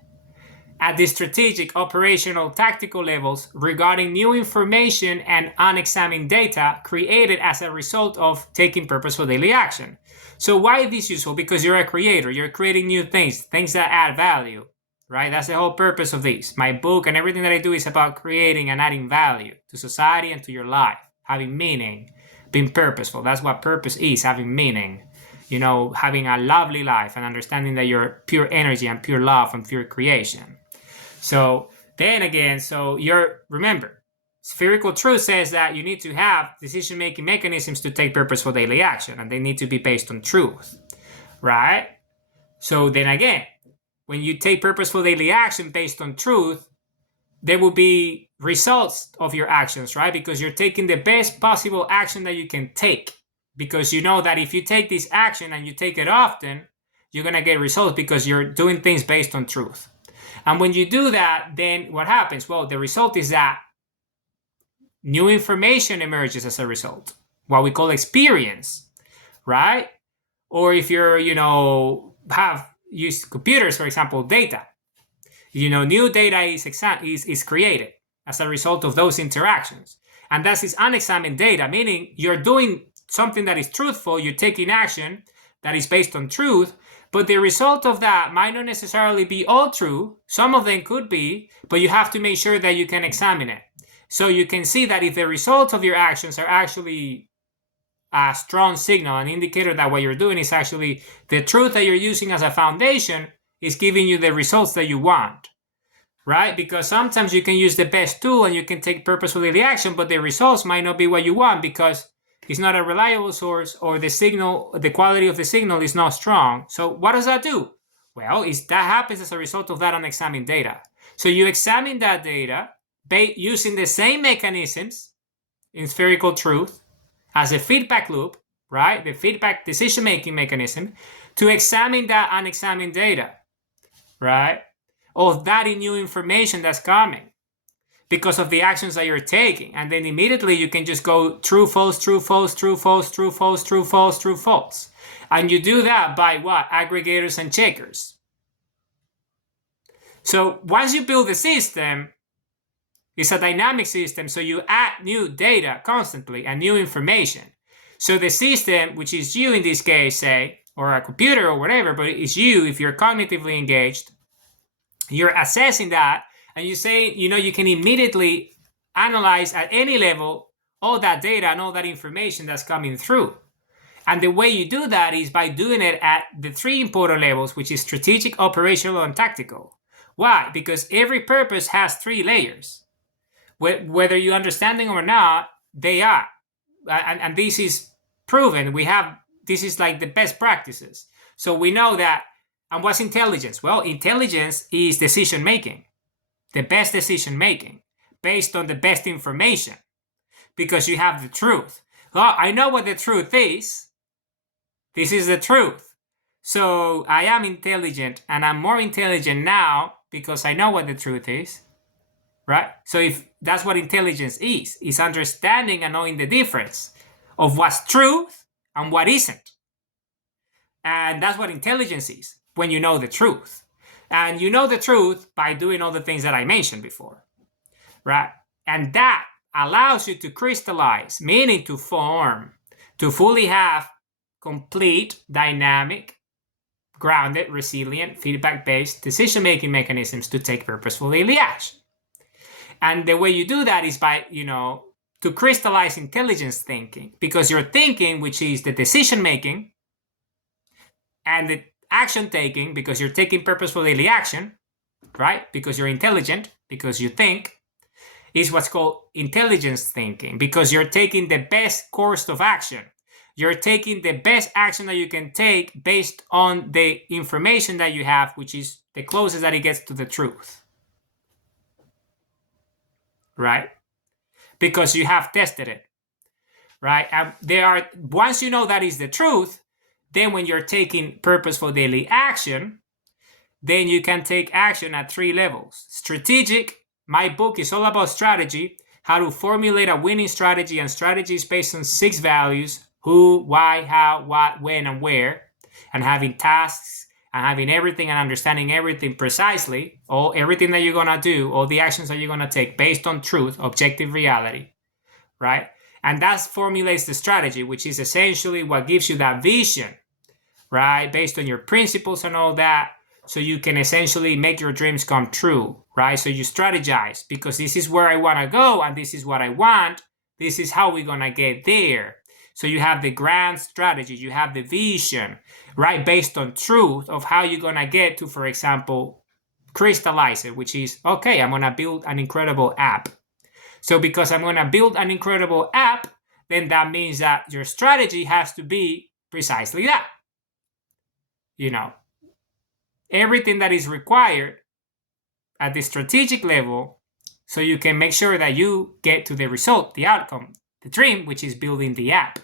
at the strategic, operational, tactical levels regarding new information and unexamined data created as a result of taking purposeful daily action. So why is this useful? Because you're a creator, you're creating new things that add value, right? That's the whole purpose of this. My book and everything that I do is about creating and adding value to society and to your life, having meaning, being purposeful. That's what purpose is, having meaning. You know, having a lovely life and understanding that you're pure energy and pure love and pure creation. So then again, so remember, Spherical Truth says that you need to have decision-making mechanisms to take purposeful daily action, and they need to be based on truth, right? So then again, when you take purposeful daily action based on truth, there will be results of your actions, right? Because you're taking the best possible action that you can take. Because you know that if you take this action and you take it often, you're going to get results because you're doing things based on truth. And when you do that, then what happens? Well, the result is that new information emerges as a result, what we call experience, right? Or if you're, have used computers, for example, data, new data is created as a result of those interactions. And that is unexamined data, meaning you're doing something that is truthful, you're taking action that is based on truth, but the result of that might not necessarily be all true. Some of them could be, but you have to make sure that you can examine it. So you can see that if the results of your actions are actually a strong signal, an indicator that what you're doing is actually the truth that you're using as a foundation is giving you the results that you want, right? Because sometimes you can use the best tool and you can take purposeful daily action, but the results might not be what you want because it's not a reliable source, or the quality of the signal is not strong. So what does that do? Well, that happens as a result of that unexamined data. So you examine that data using the same mechanisms in Spherical Truth as a feedback loop, right? The feedback decision-making mechanism to examine that unexamined data, right? Of that new information that's coming because of the actions that you're taking. And then immediately you can just go true, false, true, false, true, false, true, false, true, false, true, false. And you do that by what? Aggregators and checkers. So once you build the system, it's a dynamic system. So you add new data constantly and new information. So the system, which is you in this case, say, or a computer or whatever, but it's you, if you're cognitively engaged, you're assessing that, and you say, you can immediately analyze at any level all that data and all that information that's coming through. And the way you do that is by doing it at the three important levels, which is strategic, operational, and tactical. Why? Because every purpose has three layers. Whether you understand them or not, they are. And this is proven. This is like the best practices. So we know that. And what's intelligence? Well, intelligence is decision making. The best decision making based on the best information, because you have the truth. Well, I know what the truth is. This is the truth. So I am intelligent, and I'm more intelligent now because I know what the truth is, right? So if that's what intelligence is understanding and knowing the difference of what's truth and what isn't. And that's what intelligence is, when you know the truth. And you know the truth by doing all the things that I mentioned before, right? And that allows you to crystallize, meaning to form, to fully have complete, dynamic, grounded, resilient, feedback-based decision-making mechanisms to take purposeful daily action. And the way you do that is by, to crystallize intelligence thinking, because your thinking, which is the decision-making, and the action taking, because you're taking purposeful daily action, right? Because you're intelligent, because you think, is what's called intelligence thinking, because you're taking the best course of action. You're taking the best action that you can take based on the information that you have, which is the closest that it gets to the truth, right? Because you have tested it, right? And once you know that is the truth, then when you're taking purposeful daily action, then you can take action at 3 levels. Strategic. My book is all about strategy, how to formulate a winning strategy, and strategies based on 6 values: who, why, how, what, when, and where, and having tasks, and having everything and understanding everything precisely, everything that you're gonna do, all the actions that you're gonna take based on truth, objective reality, right? And that formulates the strategy, which is essentially what gives you that vision, right? Based on your principles and all that, so you can essentially make your dreams come true, right? So you strategize, because this is where I want to go and this is what I want. This is how we're going to get there. So you have the grand strategy, you have the vision, right? Based on truth of how you're going to get to, for example, crystallize it, which is, okay, I'm going to build an incredible app. So because I'm going to build an incredible app, then that means that your strategy has to be precisely that. Everything that is required at the strategic level, so you can make sure that you get to the result, the outcome, the dream, which is building the app.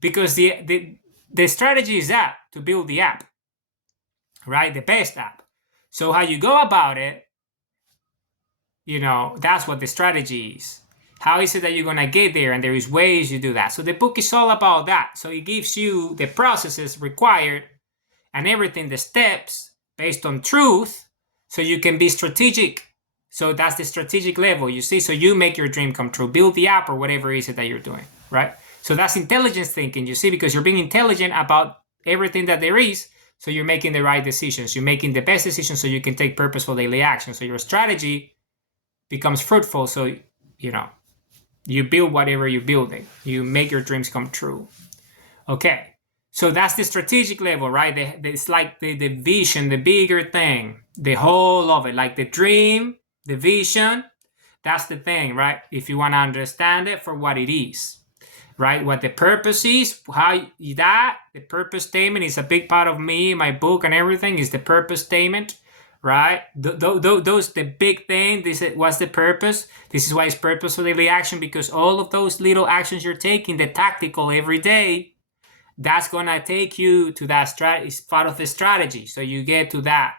Because the strategy is that, to build the app, right? The best app. So how you go about it, that's what the strategy is. How is it that you're going to get there? And there is ways you do that. So the book is all about that. So it gives you the processes required and everything, the steps based on truth, so you can be strategic. So that's the strategic level, you see. So you make your dream come true, build the app or whatever it is that you're doing, right? So that's intelligence thinking, you see, because you're being intelligent about everything that there is. So you're making the right decisions. You're making the best decisions so you can take purposeful daily action. So your strategy becomes fruitful. So, you build whatever you're building. You make your dreams come true. Okay. So that's the strategic level, right? It's like the vision, the bigger thing, the whole of it, like the dream, the vision. That's the thing, right? If you want to understand it for what it is, right? What the purpose is, the purpose statement is a big part of me, my book and everything is the purpose statement, right? Those, the big thing, what's the purpose? This is why it's purposeful daily action, because all of those little actions you're taking, the tactical every day, that's going to take you to that strategy. It's part of the strategy. So you get to that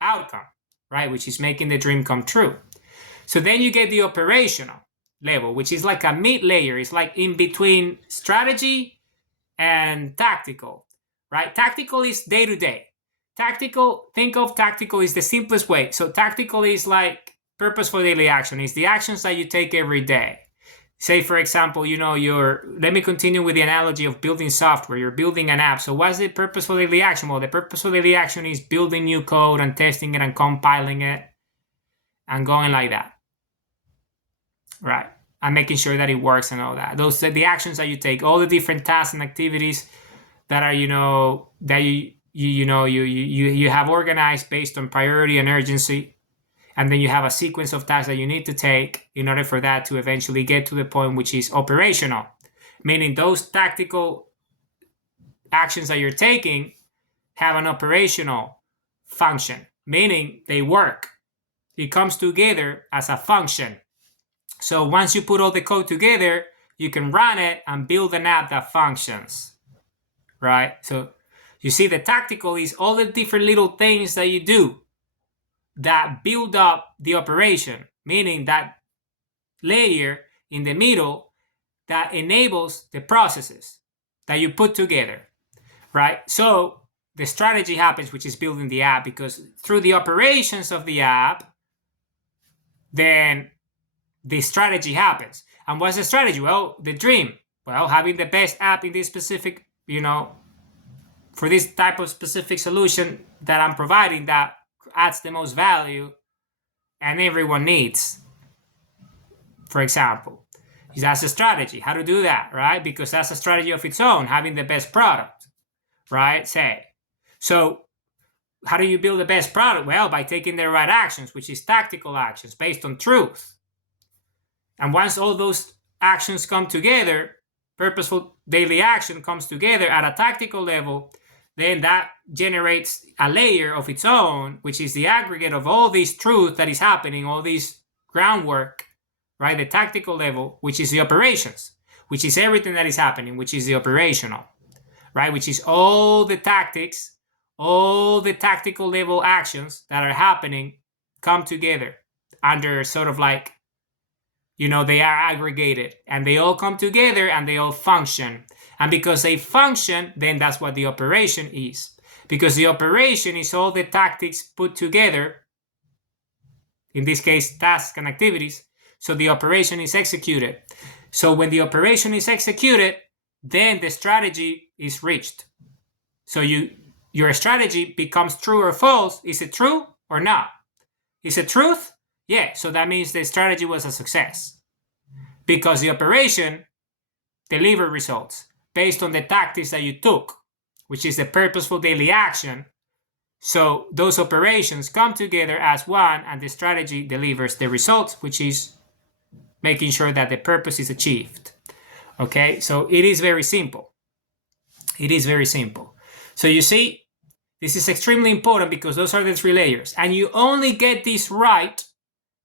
outcome, right? Which is making the dream come true. So then you get the operational level, which is like a mid layer. It's like in between strategy and tactical, right? Tactical is day to day. Think of tactical is the simplest way. So tactical is like purposeful daily action. It's the actions that you take every day. Say, for example, let me continue with the analogy of building software. You're building an app. So what's the purposeful daily action? Well, the purposeful daily action is building new code and testing it and compiling it and going like that, right? And making sure that it works and all that. Those are the actions that you take, all the different tasks and activities that are, that you have organized based on priority and urgency. And then you have a sequence of tasks that you need to take in order for that to eventually get to the point which is operational. Meaning those tactical actions that you're taking have an operational function. Meaning they work. It comes together as a function. So once you put all the code together, you can run it and build an app that functions. Right? So you see, the tactical is all the different little things that you do that build up the operation, meaning that layer in the middle that enables the processes that you put together, right? So the strategy happens, which is building the app, because through the operations of the app, then the strategy happens. And what's the strategy? Well, the dream. Well, having the best app in this specific, for this type of specific solution that I'm providing that adds the most value and everyone needs, for example. That's a strategy, how to do that, right? Because that's a strategy of its own, having the best product, right? So how do you build the best product? Well, by taking the right actions, which is tactical actions based on truth. And once all those actions come together, purposeful daily action comes together at a tactical level, then that generates a layer of its own, which is the aggregate of all this truth that is happening, all this groundwork, right? The tactical level, which is the operations, which is everything that is happening, which is the operational, right? Which is all the tactics, all the tactical level actions that are happening come together under sort of like, they are aggregated and they all come together and they all function. And because they function, then that's what the operation is. Because the operation is all the tactics put together, in this case, tasks and activities. So the operation is executed. So when the operation is executed, then the strategy is reached. So your strategy becomes true or false. Is it true or not? Is it truth? Yeah, so that means the strategy was a success. Because the operation delivered results based on the tactics that you took, which is the purposeful daily action. So those operations come together as one, and the strategy delivers the results, which is making sure that the purpose is achieved. Okay, so it is very simple. It is very simple. So you see, this is extremely important because those are the three layers. And you only get this right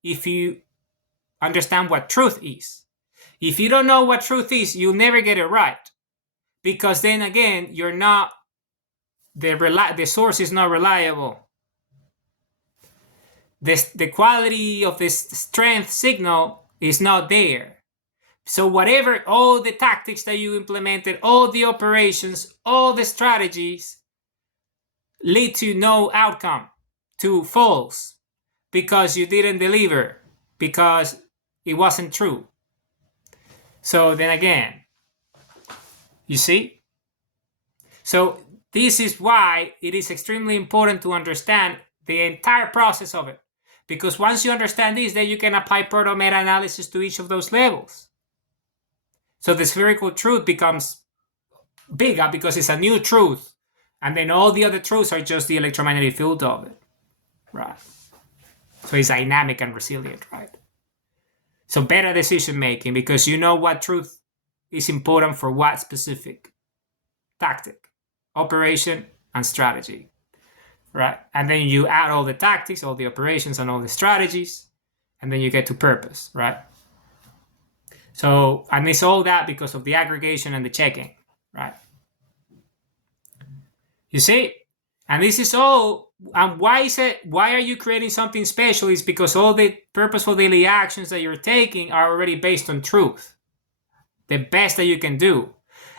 if you understand what truth is. If you don't know what truth is, you'll never get it right. Because then again, you're not, the source is not reliable. The quality of this strength signal is not there. So whatever, all the tactics that you implemented, all the operations, all the strategies lead to no outcome, to false, because you didn't deliver, because it wasn't true. So then again, you see? So this is why it is extremely important to understand the entire process of it. Because once you understand this, then you can apply proto-meta analysis to each of those levels. So the spherical truth becomes bigger because it's a new truth. And then all the other truths are just the electromagnetic field of it. Right. So it's dynamic and resilient, right? So better decision making because you know what truth is important for what specific tactic, operation, and strategy, right? And then you add all the tactics, all the operations, and all the strategies, and then you get to purpose, right? So, and it's all that because of the aggregation and the checking, right? You see? And this is all, and why are you creating something special? Is because all the purposeful daily actions that you're taking are already based on truth. The best that you can do.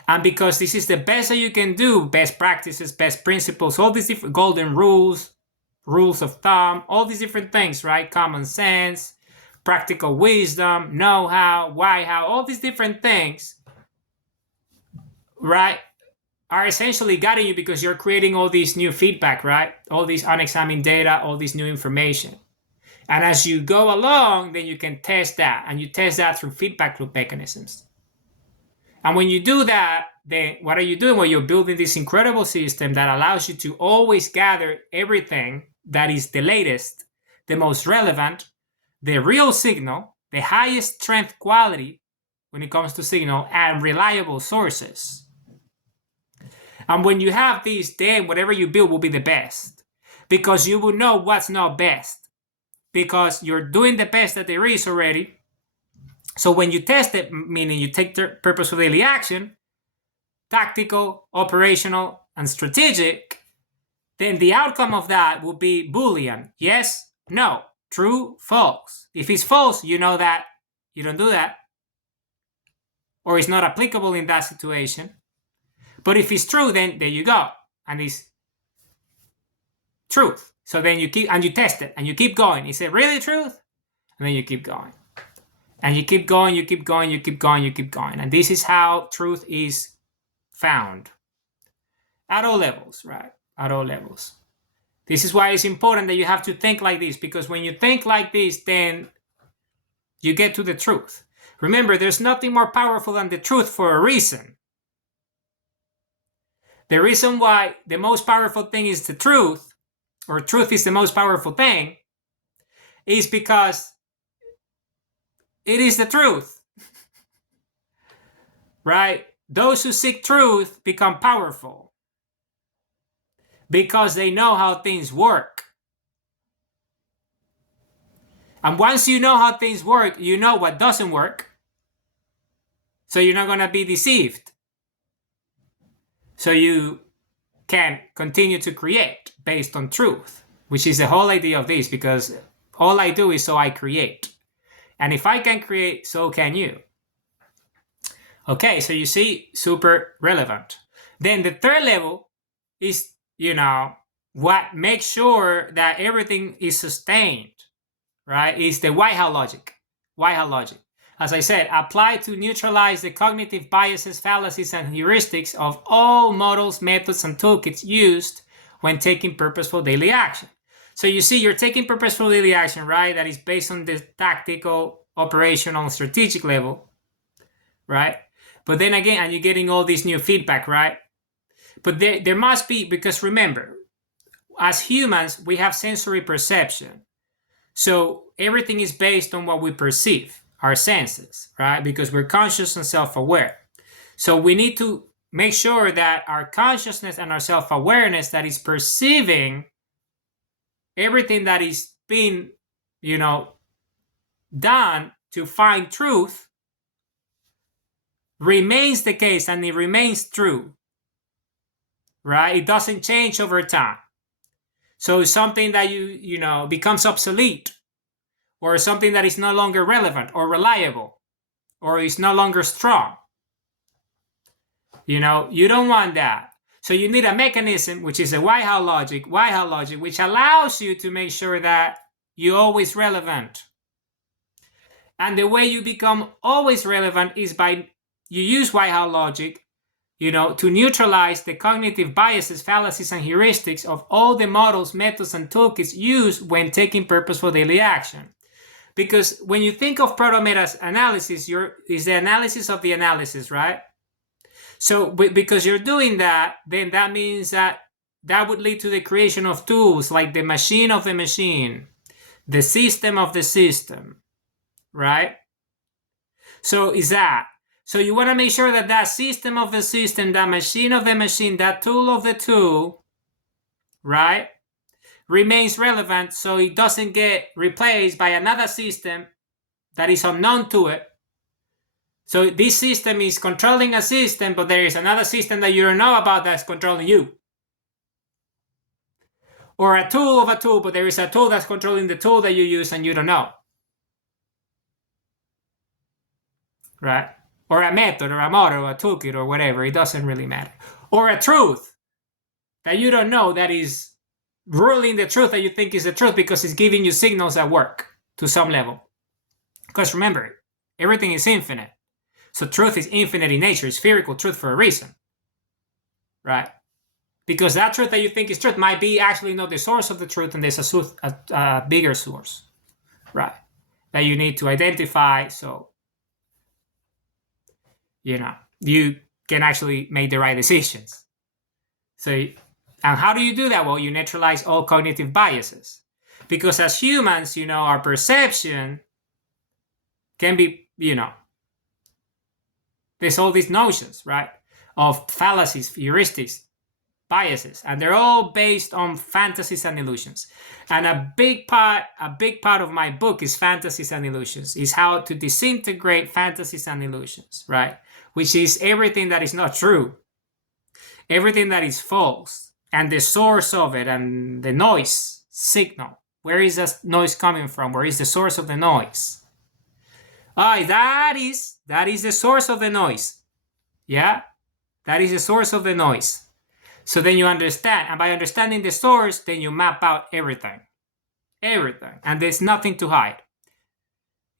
And because this is the best that you can do, best practices, best principles, all these different golden rules, rules of thumb, all these different things, right? Common sense, practical wisdom, know-how, why-how, all these different things, right, are essentially guiding you because you're creating all these new feedback, right? All these unexamined data, all this new information. And as you go along, then you can test that. And you test that through feedback loop mechanisms. And when you do that, then what are you doing? Well, you're building this incredible system that allows you to always gather everything that is the latest, the most relevant, the real signal, the highest strength quality when it comes to signal, and reliable sources. And when you have these, then whatever you build will be the best. Because you will know what's not best. Because you're doing the best that there is already. So when you test it, meaning you take the purposeful daily action, tactical, operational, and strategic, then the outcome of that will be Boolean. Yes, no, true, false. If it's false, you know that you don't do that. Or it's not applicable in that situation. But if it's true, then there you go. And it's truth. So then you keep, and you test it, and you keep going. Is it really truth? And then you keep going. And you keep going, you keep going, you keep going, you keep going. And this is how truth is found. At all levels, right? At all levels. This is why it's important that you have to think like this, because when you think like this, then you get to the truth. Remember, there's nothing more powerful than the truth for a reason. The reason why the most powerful thing is the truth, or truth is the most powerful thing, is because it is the truth. Right? Those who seek truth become powerful because they know how things work. And once you know how things work, you know what doesn't work. So you're not going to be deceived. So you can continue to create based on truth, which is the whole idea of this, because all I do is so I create. And if I can create, so can you. Okay, so you see, super relevant. Then the third level is, what makes sure that everything is sustained, right? Is the why-how logic. Why-how logic. As I said, apply to neutralize the cognitive biases, fallacies, and heuristics of all models, methods, and toolkits used when taking purposeful daily action. So you see, you're taking purposeful daily action, right? That is based on the tactical, operational, strategic level, right? But then again, and you're getting all this new feedback, right? But there must be, because remember, as humans, we have sensory perception. So everything is based on what we perceive, our senses, right? Because we're conscious and self-aware. So we need to make sure that our consciousness and our self-awareness that is perceiving everything that is being, done to find truth remains the case, and it remains true, right? It doesn't change over time. So something that becomes obsolete, or something that is no longer relevant or reliable, or is no longer strong. You don't want that. So you need a mechanism, which is a why-how logic, which allows you to make sure that you're always relevant. And the way you become always relevant is by you use why-how logic, to neutralize the cognitive biases, fallacies, and heuristics of all the models, methods, and toolkits used when taking purposeful daily action. Because when you think of proto-meta analysis, is the analysis of the analysis, right? So because you're doing that, then that means that would lead to the creation of tools like the machine of the machine, the system of the system, right? So is that. So you want to make sure that system of the system, that machine of the machine, that tool of the tool, right, remains relevant, so it doesn't get replaced by another system that is unknown to it. So this system is controlling a system, but there is another system that you don't know about that's controlling you. Or a tool of a tool, but there is a tool that's controlling the tool that you use and you don't know. Right? Or a method, or a model, or a toolkit, or whatever. It doesn't really matter. Or a truth that you don't know that is ruling the truth that you think is the truth because it's giving you signals that work to some level. Because remember, everything is infinite. So truth is infinite in nature. It's spherical truth for a reason. Right? Because that truth that you think is truth might be actually not the source of the truth, and there's a bigger source. Right? That you need to identify so you can actually make the right decisions. So, and how do you do that? Well, you neutralize all cognitive biases. Because as humans, our perception can be, there's all these notions, right, of fallacies, heuristics, biases, and they're all based on fantasies and illusions. And a big part of my book is fantasies and illusions, is how to disintegrate fantasies and illusions, right? Which is everything that is not true, everything that is false, and the source of it, and the noise signal. Where is that noise coming from? Where is the source of the noise? That is the source of the noise. Yeah, that is the source of the noise. So then you understand, and by understanding the source, then you map out everything. Everything. And there's nothing to hide.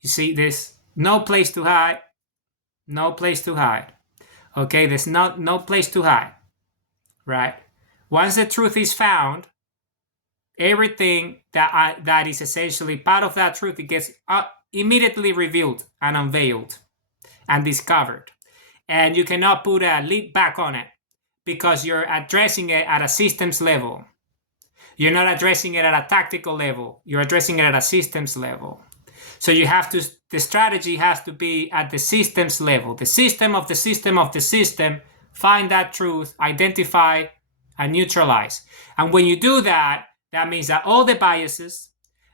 You see, there's no place to hide. No place to hide. Okay, there's no place to hide. Right? Once the truth is found, everything that is essentially part of that truth, it gets immediately revealed and unveiled and discovered. And you cannot put a lid back on it because you're addressing it at a systems level. You're not addressing it at a tactical level. You're addressing it at a systems level. So the strategy has to be at the systems level. The system of the system of the system, find that truth, identify, and neutralize. And when you do that, that means that all the biases,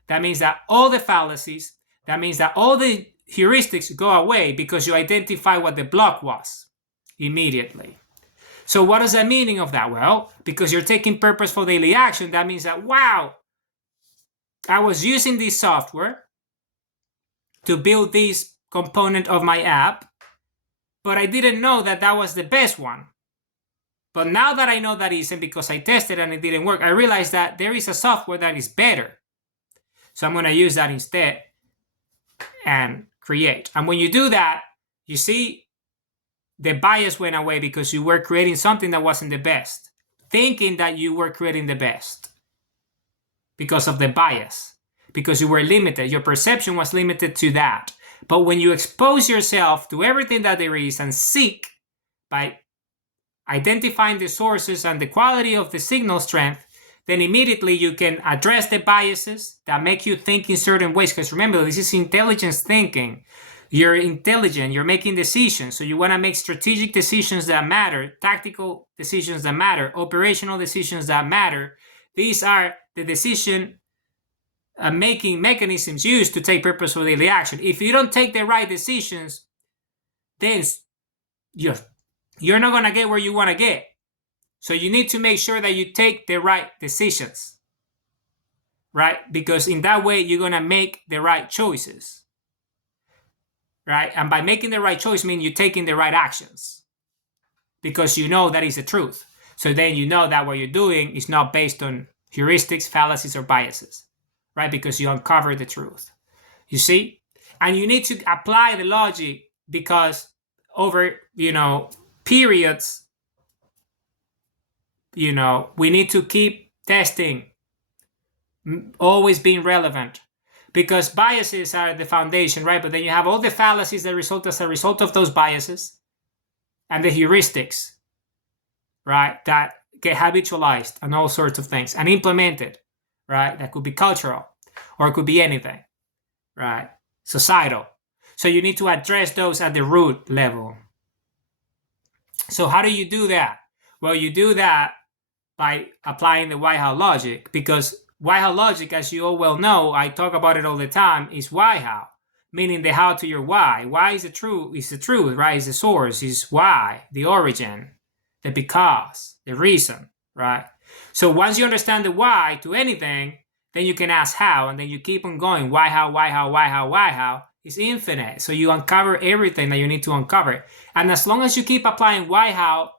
that means that all the fallacies, that means that all the heuristics go away because you identify what the block was immediately. So what is the meaning of that? Well, because you're taking purposeful daily action, that means that, wow, I was using this software to build this component of my app, but I didn't know that that was the best one. But now that I know that isn't, because I tested and it didn't work, I realized that there is a software that is better. So I'm going to use that instead and create. And when you do that, you see the bias went away because you were creating something that wasn't the best, thinking that you were creating the best because of the bias, because you were limited. Your perception was limited to that. But when you expose yourself to everything that there is and seek by identifying the sources and the quality of the signal strength, then immediately you can address the biases that make you think in certain ways. Because remember, this is intelligence thinking. You're intelligent, you're making decisions. So you want to make strategic decisions that matter, tactical decisions that matter, operational decisions that matter. These are the decision making mechanisms used to take purposeful daily action. If you don't take the right decisions, then you're not going to get where you want to get. So you need to make sure that you take the right decisions, right? Because in that way, you're going to make the right choices, right? And by making the right choice means you're taking the right actions because you know that is the truth. So then you know that what you're doing is not based on heuristics, fallacies, or biases, right? Because you uncover the truth. You see? And you need to apply the logic because over, periods, we need to keep testing, always being relevant, because biases are the foundation, right? But then you have all the fallacies that result as a result of those biases and the heuristics, right? That get habitualized and all sorts of things and implemented, right? That could be cultural or it could be anything, right? Societal. So you need to address those at the root level. So how do you do that? Well, you do that by applying the why-how logic, because why-how logic, as you all well know, I talk about it all the time, is why-how, meaning the how to your why. Why is the truth, right? Is the source, is why, the origin, the because, the reason, right? So once you understand the why to anything, then you can ask how, and then you keep on going. Why, how, why, how, why, how, why, how. It's infinite. So you uncover everything that you need to uncover. And as long as you keep applying why, how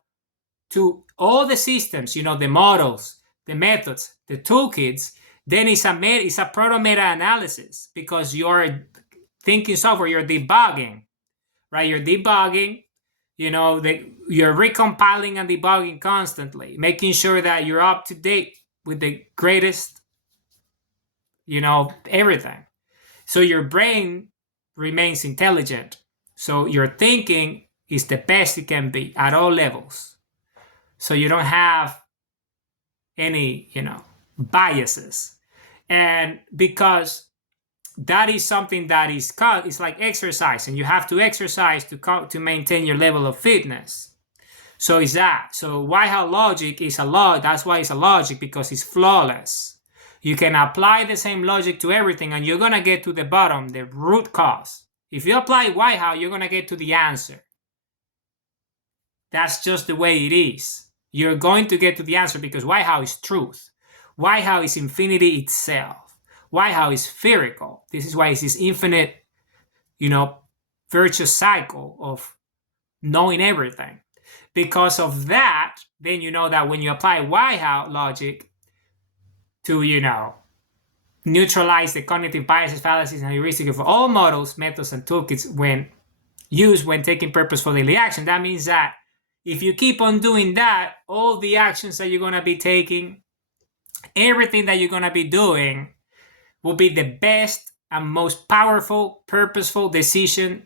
to all the systems, the models, the methods, the toolkits, then it's a proto-meta analysis, because you're thinking software, you're debugging, right? You're debugging, you're recompiling and debugging constantly, making sure that you're up to date with the greatest, everything. So your brain remains intelligent. So your thinking is the best it can be at all levels. So you don't have any, biases. And because that is something that it's like exercise, and you have to exercise to maintain your level of fitness. So is that. So why how logic is a law. That's why it's a logic, because it's flawless. You can apply the same logic to everything and you're going to get to the bottom, the root cause. If you apply why how, you're going to get to the answer. That's just the way it is. You're going to get to the answer because why how is truth. Why how is infinity itself. Why how is spherical. This is why it's this infinite, virtuous cycle of knowing everything. Because of that, then you know that when you apply why how logic to, neutralize the cognitive biases, fallacies, and heuristics of all models, methods, and toolkits when used when taking purposeful daily action, that means that if you keep on doing that, all the actions that you're going to be taking, everything that you're going to be doing will be the best and most powerful, purposeful decision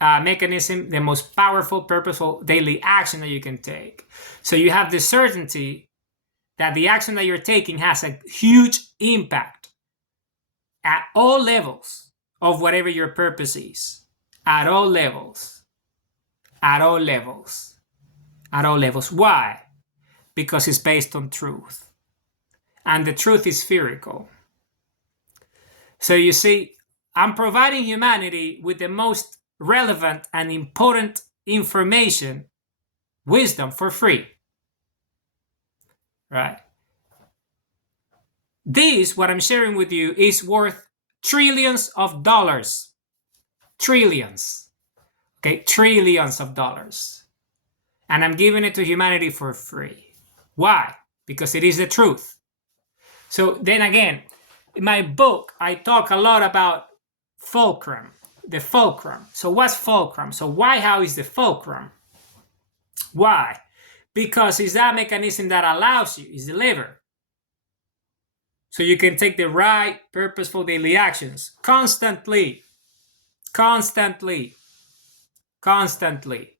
mechanism, the most powerful, purposeful daily action that you can take. So you have the certainty that the action that you're taking has a huge impact at all levels of whatever your purpose is. At all levels. At all levels. At all levels. Why? Because it's based on truth. And the truth is spherical. So you see, I'm providing humanity with the most relevant and important information, wisdom, for free. Right? This, what I'm sharing with you, is worth trillions of dollars. Trillions. Okay? Trillions of dollars. And I'm giving it to humanity for free. Why? Because it is the truth. So then again, in my book, I talk a lot about fulcrum, the fulcrum. So what's fulcrum? So how is the fulcrum? Why? Because it's that mechanism that allows you, is the lever. So you can take the right, purposeful daily actions constantly. Constantly. Constantly.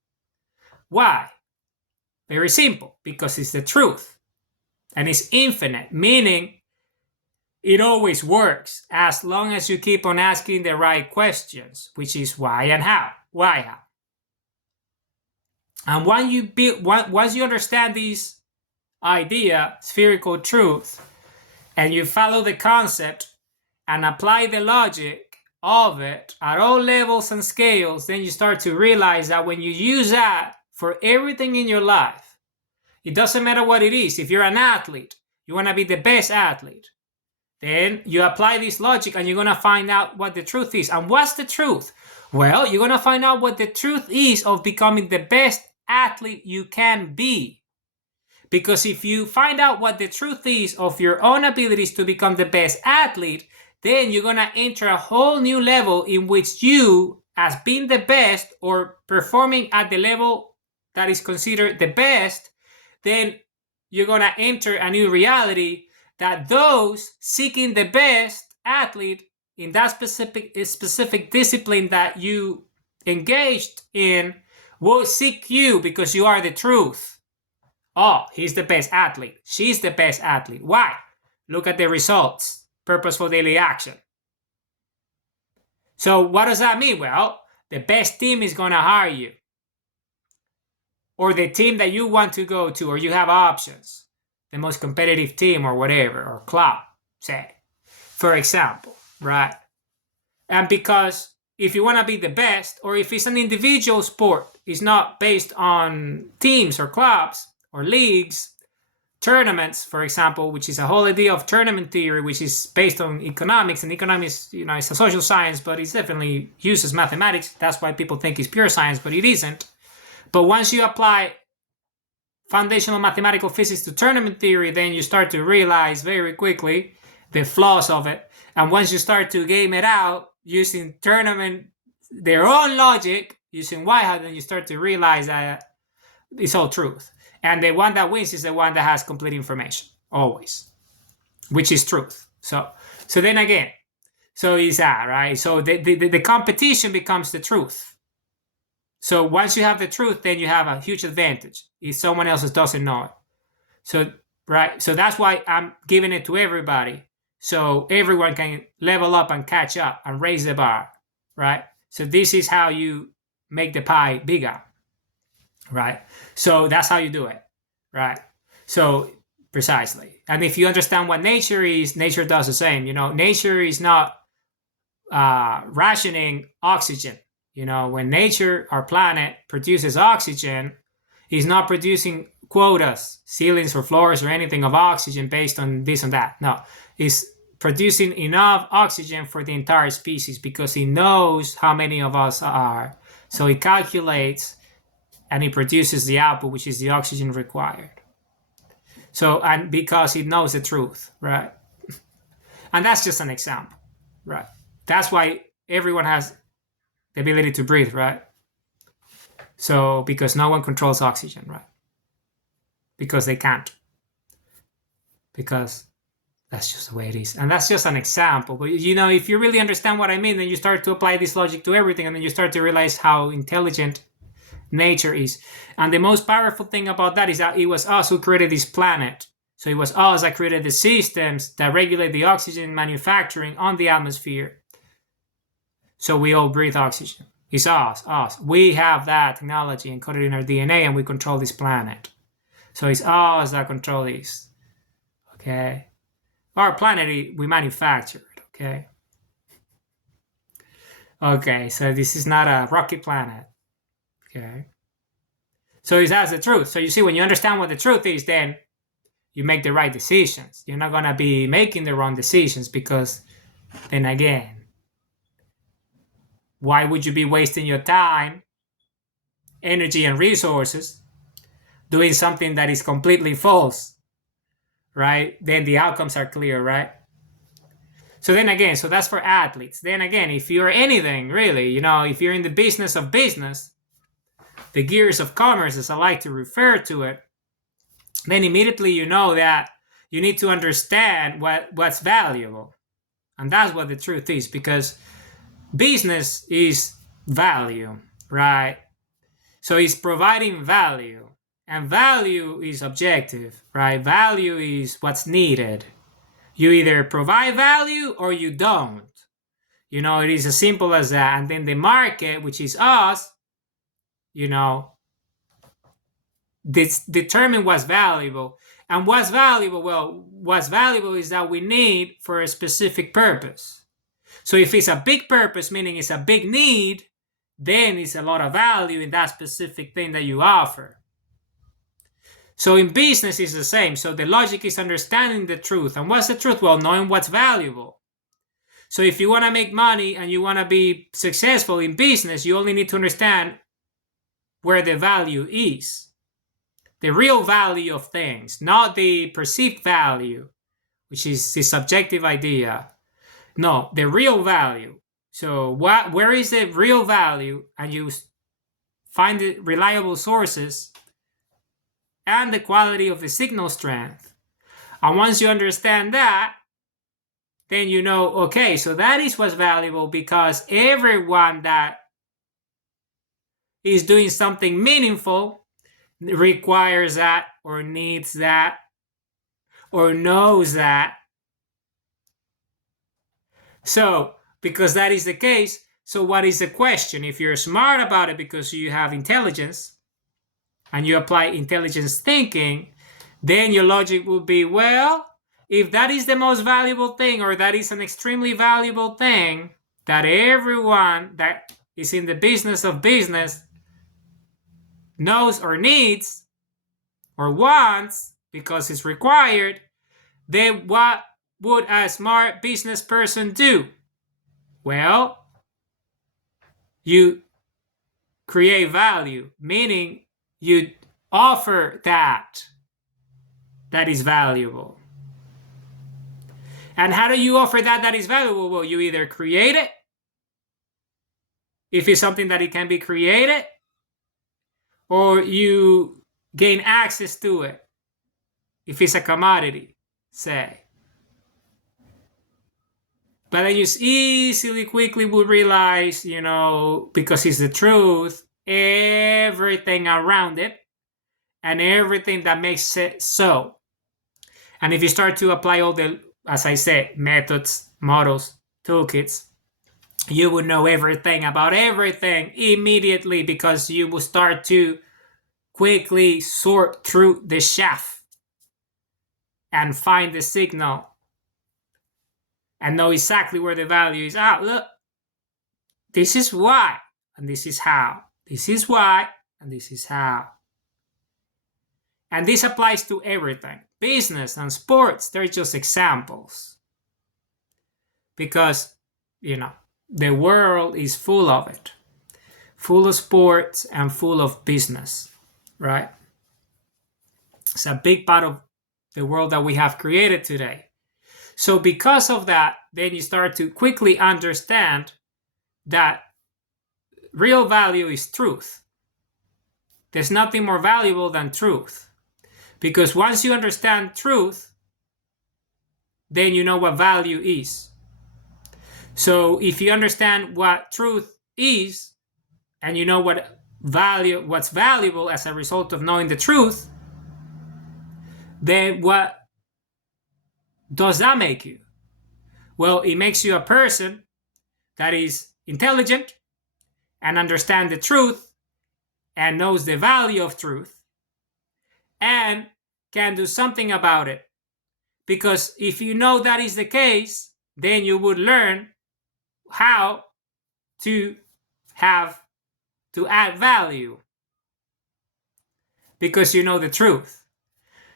Why? Very simple. Because it's the truth. And it's infinite, meaning it always works as long as you keep on asking the right questions, which is why and how. Why, how? And once you understand this idea, spherical truth, and you follow the concept and apply the logic of it at all levels and scales, then you start to realize that when you use that for everything in your life, it doesn't matter what it is. If you're an athlete, you want to be the best athlete. Then you apply this logic and you're going to find out what the truth is. And what's the truth? Well, you're going to find out what the truth is of becoming the best athlete you can be. Because if you find out what the truth is of your own abilities to become the best athlete, then you're going to enter a whole new level in which you, as being the best or performing at the level that is considered the best, then you're going to enter a new reality that those seeking the best athlete in that specific discipline that you engaged in will seek you because you are the truth. Oh, he's the best athlete. She's the best athlete. Why? Look at the results. Purposeful daily action. So what does that mean? Well, the best team is going to hire you. Or the team that you want to go to, or you have options. The most competitive team or whatever, or club, say, for example, right? And because if you want to be the best, or if it's an individual sport, it's not based on teams or clubs or leagues, tournaments, for example, which is a whole idea of tournament theory, which is based on economics, and economics, it's a social science, but it definitely uses mathematics. That's why people think it's pure science, but it isn't. But once you apply foundational mathematical physics to tournament theory, then you start to realize very quickly the flaws of it. And once you start to game it out using their own logic, using y-hat, then you start to realize that it's all truth. And the one that wins is the one that has complete information, always, which is truth. So then again, so is that, right? So the competition becomes the truth. So once you have the truth, then you have a huge advantage if someone else doesn't know it. So, right. So that's why I'm giving it to everybody. So everyone can level up and catch up and raise the bar, right? So this is how you make the pie bigger, right? So that's how you do it, right? So precisely. And if you understand what nature is, nature does the same. Nature is not rationing oxygen. When nature, our planet, produces oxygen, it's not producing quotas, ceilings or floors or anything of oxygen based on this and that. No, it's producing enough oxygen for the entire species because it knows how many of us are. So it calculates and it produces the output, which is the oxygen required. So, and because it knows the truth, right? And that's just an example, right? That's why everyone has the ability to breathe, right? So, because no one controls oxygen, right? Because they can't. Because that's just the way it is. And that's just an example. But you know, if you really understand what I mean, then you start to apply this logic to everything, and then you start to realize how intelligent nature is. And the most powerful thing about that is that it was us who created this planet. So it was us that created the systems that regulate the oxygen manufacturing on the atmosphere. So we all breathe oxygen. It's us. We have that technology encoded in our DNA, and we control this planet. So it's us that control this. Okay? Our planet, we manufacture it. Okay? Okay, so this is not a rocky planet. Okay? So that's the truth. So you see, when you understand what the truth is, then you make the right decisions. You're not going to be making the wrong decisions, because then again, why would you be wasting your time, energy, and resources doing something that is completely false, right? Then the outcomes are clear, right? So then again, so that's for athletes. Then again, if you're anything really, you know, if you're in the business of business, the gears of commerce, as I like to refer to it, then immediately you know that you need to understand what's valuable. And that's what the truth is, because business is value, right? So it's providing value, and value is objective, right? Value is what's needed. You either provide value or you don't. You know, it is as simple as that. And then the market, which is us, you know, determine what's valuable. And what's valuable? Well, what's valuable is that we need for a specific purpose. So if it's a big purpose, meaning it's a big need, then it's a lot of value in that specific thing that you offer. So in business, it's the same. So the logic is understanding the truth. And what's the truth? Well, knowing what's valuable. So if you want to make money and you want to be successful in business, you only need to understand where the value is. The real value of things, not the perceived value, which is the subjective idea. No, the real value. So where is the real value? And you find the reliable sources and the quality of the signal strength. And once you understand that, then you know, okay, so that is what's valuable, because everyone that is doing something meaningful requires that, or needs that, or knows that. So, because that is the case, so what is the question? If you're smart about it because you have intelligence and you apply intelligence thinking, then your logic would be, well, if that is the most valuable thing, or that is an extremely valuable thing that everyone that is in the business of business knows or needs or wants because it's required, then what would a smart business person do? Well, you create value, meaning you offer that is valuable. And how do you offer that is valuable? Well, you either create it, if it's something that it can be created, or you gain access to it, if it's a commodity, say. But then you easily, quickly would realize, you know, because it's the truth, everything around it and everything that makes it so. And if you start to apply all the, as I said, methods, models, toolkits, you would know everything about everything immediately, because you will start to quickly sort through the chaff and find the signal and know exactly where the value is. Look, this is why, and this is how. This is why, and this is how. And this applies to everything. Business and sports, they're just examples. Because, you know, the world is full of it. Full of sports and full of business, right? It's a big part of the world that we have created today. So because of that, then you start to quickly understand that real value is truth. there's nothing more valuable than truth. Because once you understand truth, then you know what value is. So if you understand what truth is, and you know what's valuable as a result of knowing the truth, then what does that make you? Well, it makes you a person that is intelligent and understands the truth and knows the value of truth and can do something about it. Because if you know that is the case, then you would learn how to add value because you know the truth.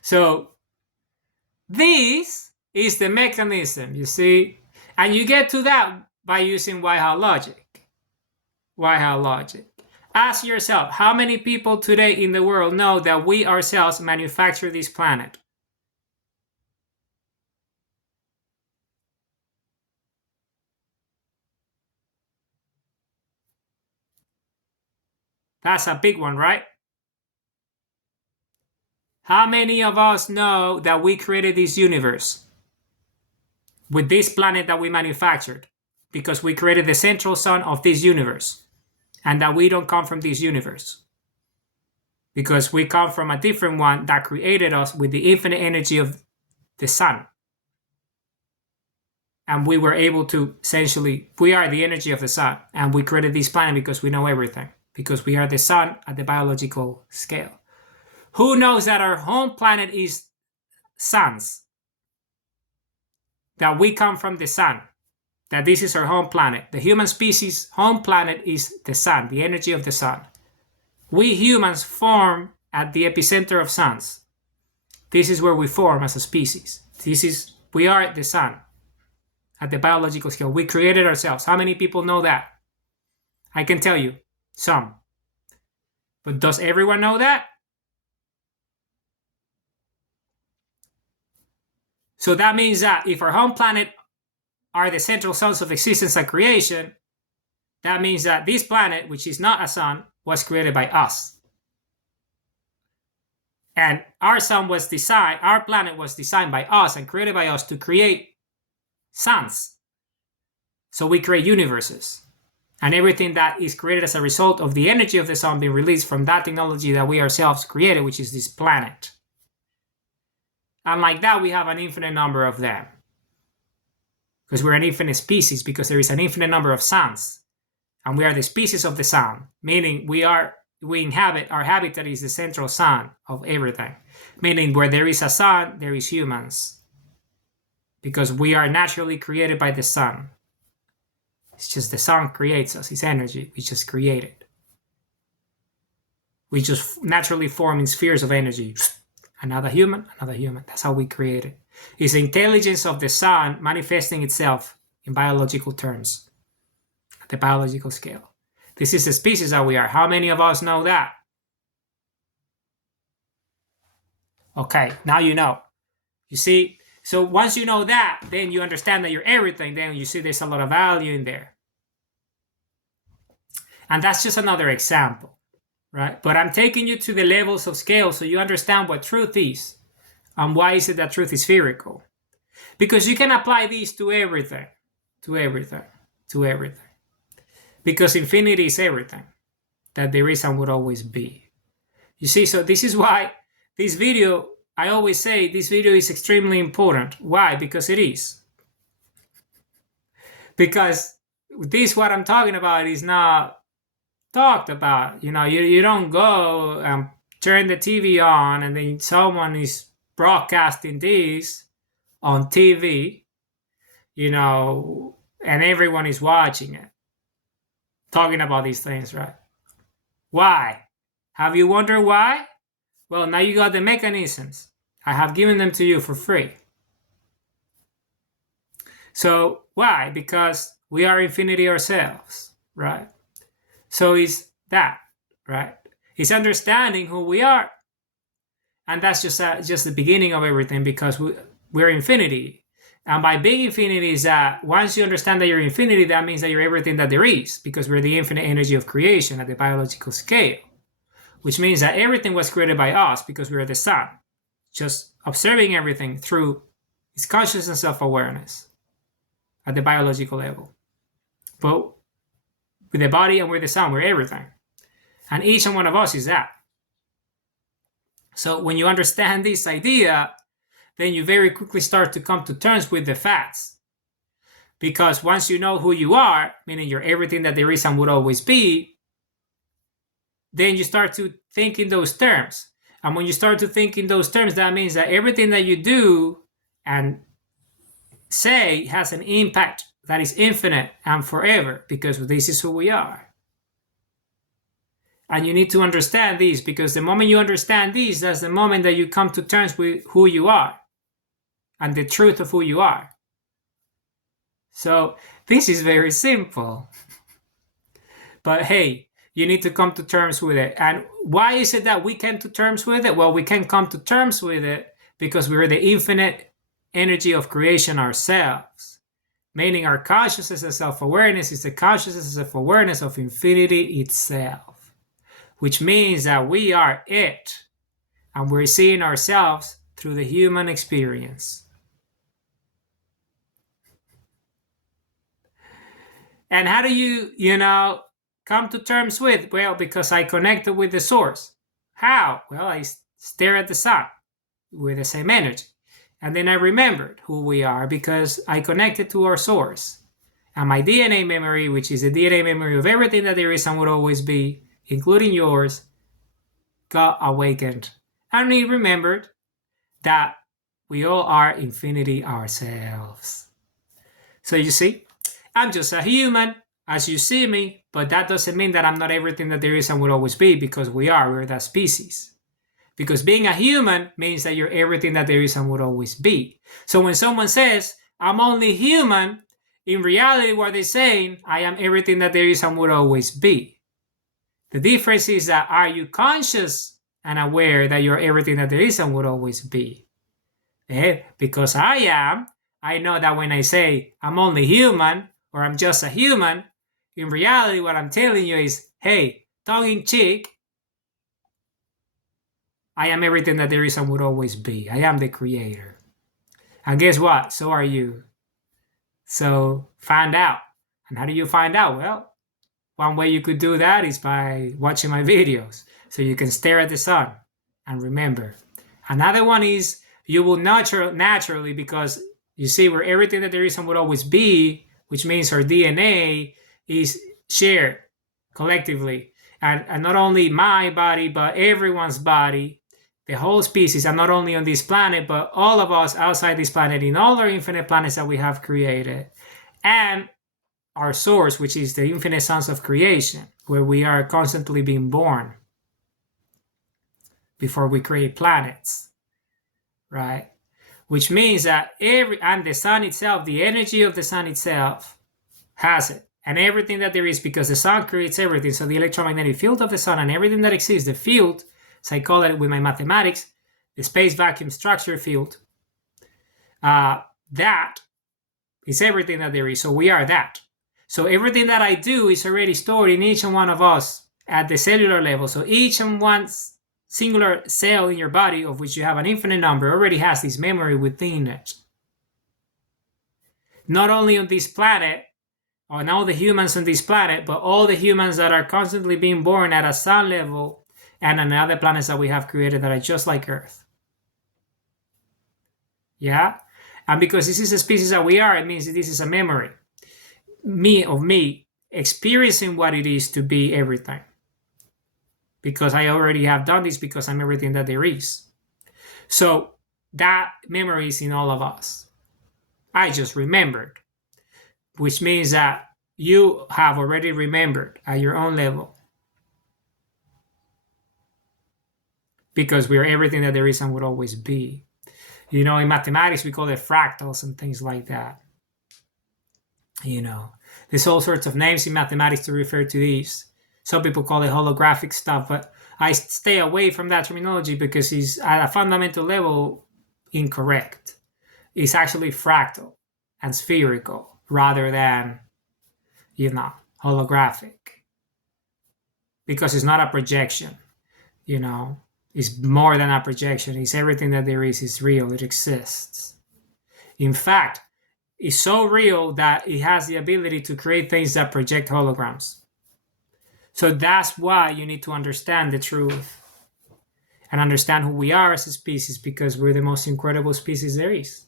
So this is the mechanism, you see, and you get to that by using why-how logic. Why-how logic. Ask yourself, how many people today in the world know that we ourselves manufacture this planet? That's a big one, right? How many of us know that we created this universe with this planet that we manufactured? Because we created the central sun of this universe, and that we don't come from this universe. Because we come from a different one that created us with the infinite energy of the sun. And we were able to essentially, we are the energy of the sun, and we created this planet because we know everything, because we are the sun at the biological scale. Who knows that our home planet is suns? That we come from the sun, that this is our home planet. The human species' home planet is the sun, the energy of the sun. We humans form at the epicenter of suns. This is where we form as a species. We are the sun at the biological scale. We created ourselves. How many people know that? I can tell you, some. But does everyone know that? So that means that if our home planet are the central suns of existence and creation, that means that this planet, which is not a sun, was created by us. And our planet was designed by us and created by us to create suns. So we create universes. And everything that is created as a result of the energy of the sun being released from that technology that we ourselves created, which is this planet. And like that, we have an infinite number of them. Because we're an infinite species, because there is an infinite number of suns. And we are the species of the sun, meaning our habitat is the central sun of everything. Meaning where there is a sun, there is humans. Because we are naturally created by the sun. It's just the sun creates us, it's energy, we just create it. We just naturally form in spheres of energy. Another human, that's how we create it. It's the intelligence of the sun manifesting itself in biological terms, at the biological scale. This is the species that we are. How many of us know that? Okay, now you know. You see, so once you know that, then you understand that you're everything. Then you see there's a lot of value in there. And that's just another example, right? But I'm taking you to the levels of scale so you understand what truth is. And why is it that truth is spherical? Because you can apply these to everything, to everything, to everything. Because infinity is everything that there is and would always be. You see, so this is why this video, I always say this video is extremely important. Why? Because it is. Because this, what I'm talking about, is not talked about. You don't go and turn the TV on and then someone is broadcasting this on TV, and everyone is watching it, talking about these things, right? Why? Have you wondered why? Well, now you got the mechanisms. I have given them to you for free. So why? Because we are infinity ourselves, right? So it's that, right? It's understanding who we are. And that's just the beginning of everything, because we're infinity. And by being infinity is that once you understand that you're infinity, that means that you're everything that there is, because we're the infinite energy of creation at the biological scale. which means that everything was created by us because we are the sun, just observing everything through its consciousness of awareness at the biological level. But with the body and with the sun, we're everything. And each and one of us is that. So when you understand this idea, then you very quickly start to come to terms with the facts. Because once you know who you are, meaning you're everything that there is and would always be, then you start to think in those terms. And when you start to think in those terms, that means that everything that you do and say has an impact that is infinite and forever, because this is who we are. And you need to understand this, because the moment you understand this, that's the moment that you come to terms with who you are and the truth of who you are. So this is very simple. But hey, you need to come to terms with it. And why is it that we came to terms with it? Well, we can come to terms with it because we're the infinite energy of creation ourselves. Meaning our consciousness and self-awareness is the consciousness and self-awareness of infinity itself. Which means that we are it. And we're seeing ourselves through the human experience. And how do you come to terms with? Well, because I connected with the source. How? Well, I stare at the sun with the same energy. And then I remembered who we are because I connected to our source. And my DNA memory, which is the DNA memory of everything that there is and would always be, including yours, got awakened. And we remembered that we all are infinity ourselves. So you see, I'm just a human, as you see me, but that doesn't mean that I'm not everything that there is and will always be, because we're that species. Because being a human means that you're everything that there is and would always be. So when someone says, I'm only human, in reality what they're saying, I am everything that there is and would always be. The difference is that, are you conscious and aware that you're everything that there is and would always be? Because I am, I know that when I say I'm only human, or I'm just a human, in reality what I'm telling you is, hey, tongue in cheek, I am everything that there is and would always be. I am the creator. And guess what? So are you. So find out. And how do you find out? Well, one way you could do that is by watching my videos. So you can stare at the sun and remember. Another one is you will naturally, because you see, we're everything that there is and would always be, which means our DNA is shared collectively. And not only my body, but everyone's body, the whole species, and not only on this planet, but all of us outside this planet, in all our infinite planets that we have created. And our source, which is the infinite sons of creation, where we are constantly being born before we create planets, right? Which means that and the sun itself, the energy of the sun itself has it. And everything that there is, because the sun creates everything. So the electromagnetic field of the sun and everything that exists, the field, as I call it with my mathematics, the space vacuum structure field, that is everything that there is. So we are that. So everything that I do is already stored in each and one of us at the cellular level. So each and one singular cell in your body, of which you have an infinite number, already has this memory within it. Not only on this planet, on all the humans on this planet, but all the humans that are constantly being born at a sun level and on other planets that we have created that are just like Earth. Yeah? And because this is a species that we are, it means that this is a memory. Me experiencing what it is to be everything. Because I already have done this, because I'm everything that there is. So that memory is in all of us. I just remembered. Which means that you have already remembered at your own level. Because we are everything that there is and would always be. In mathematics, we call it fractals and things like that. There's all sorts of names in mathematics to refer to these. Some people call it holographic stuff, but I stay away from that terminology because it's at a fundamental level incorrect. It's actually fractal and spherical rather than, holographic. Because it's not a projection. is more than a projection. It's everything that there is real. It exists. In fact, it's so real that it has the ability to create things that project holograms. So that's why you need to understand the truth and understand who we are as a species, because we're the most incredible species there is.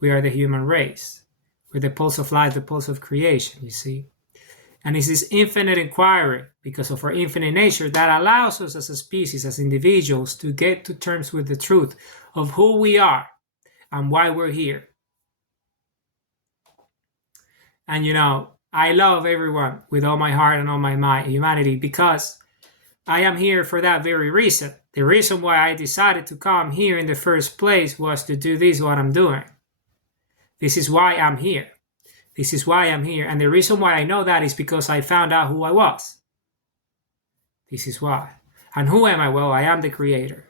We are the human race. We're the pulse of life, the pulse of creation, you see. And it's this infinite inquiry, because of our infinite nature, that allows us as a species, as individuals, to get to terms with the truth of who we are and why we're here. And I love everyone with all my heart and all my mind, humanity, because I am here for that very reason. The reason why I decided to come here in the first place was to do this, what I'm doing. This is why I'm here. This is why I'm here. And the reason why I know that is because I found out who I was. This is why. And who am I? Well, I am the creator.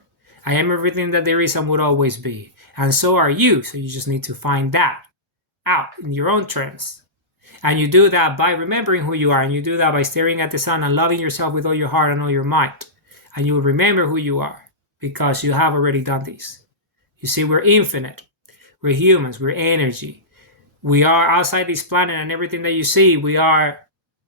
I am everything that there is and would always be. And so are you. So you just need to find that out in your own terms. And you do that by remembering who you are. And you do that by staring at the sun and loving yourself with all your heart and all your might. And you will remember who you are, because you have already done this. You see, we're infinite. We're humans. We're energy. We are outside this planet, and everything that you see, we are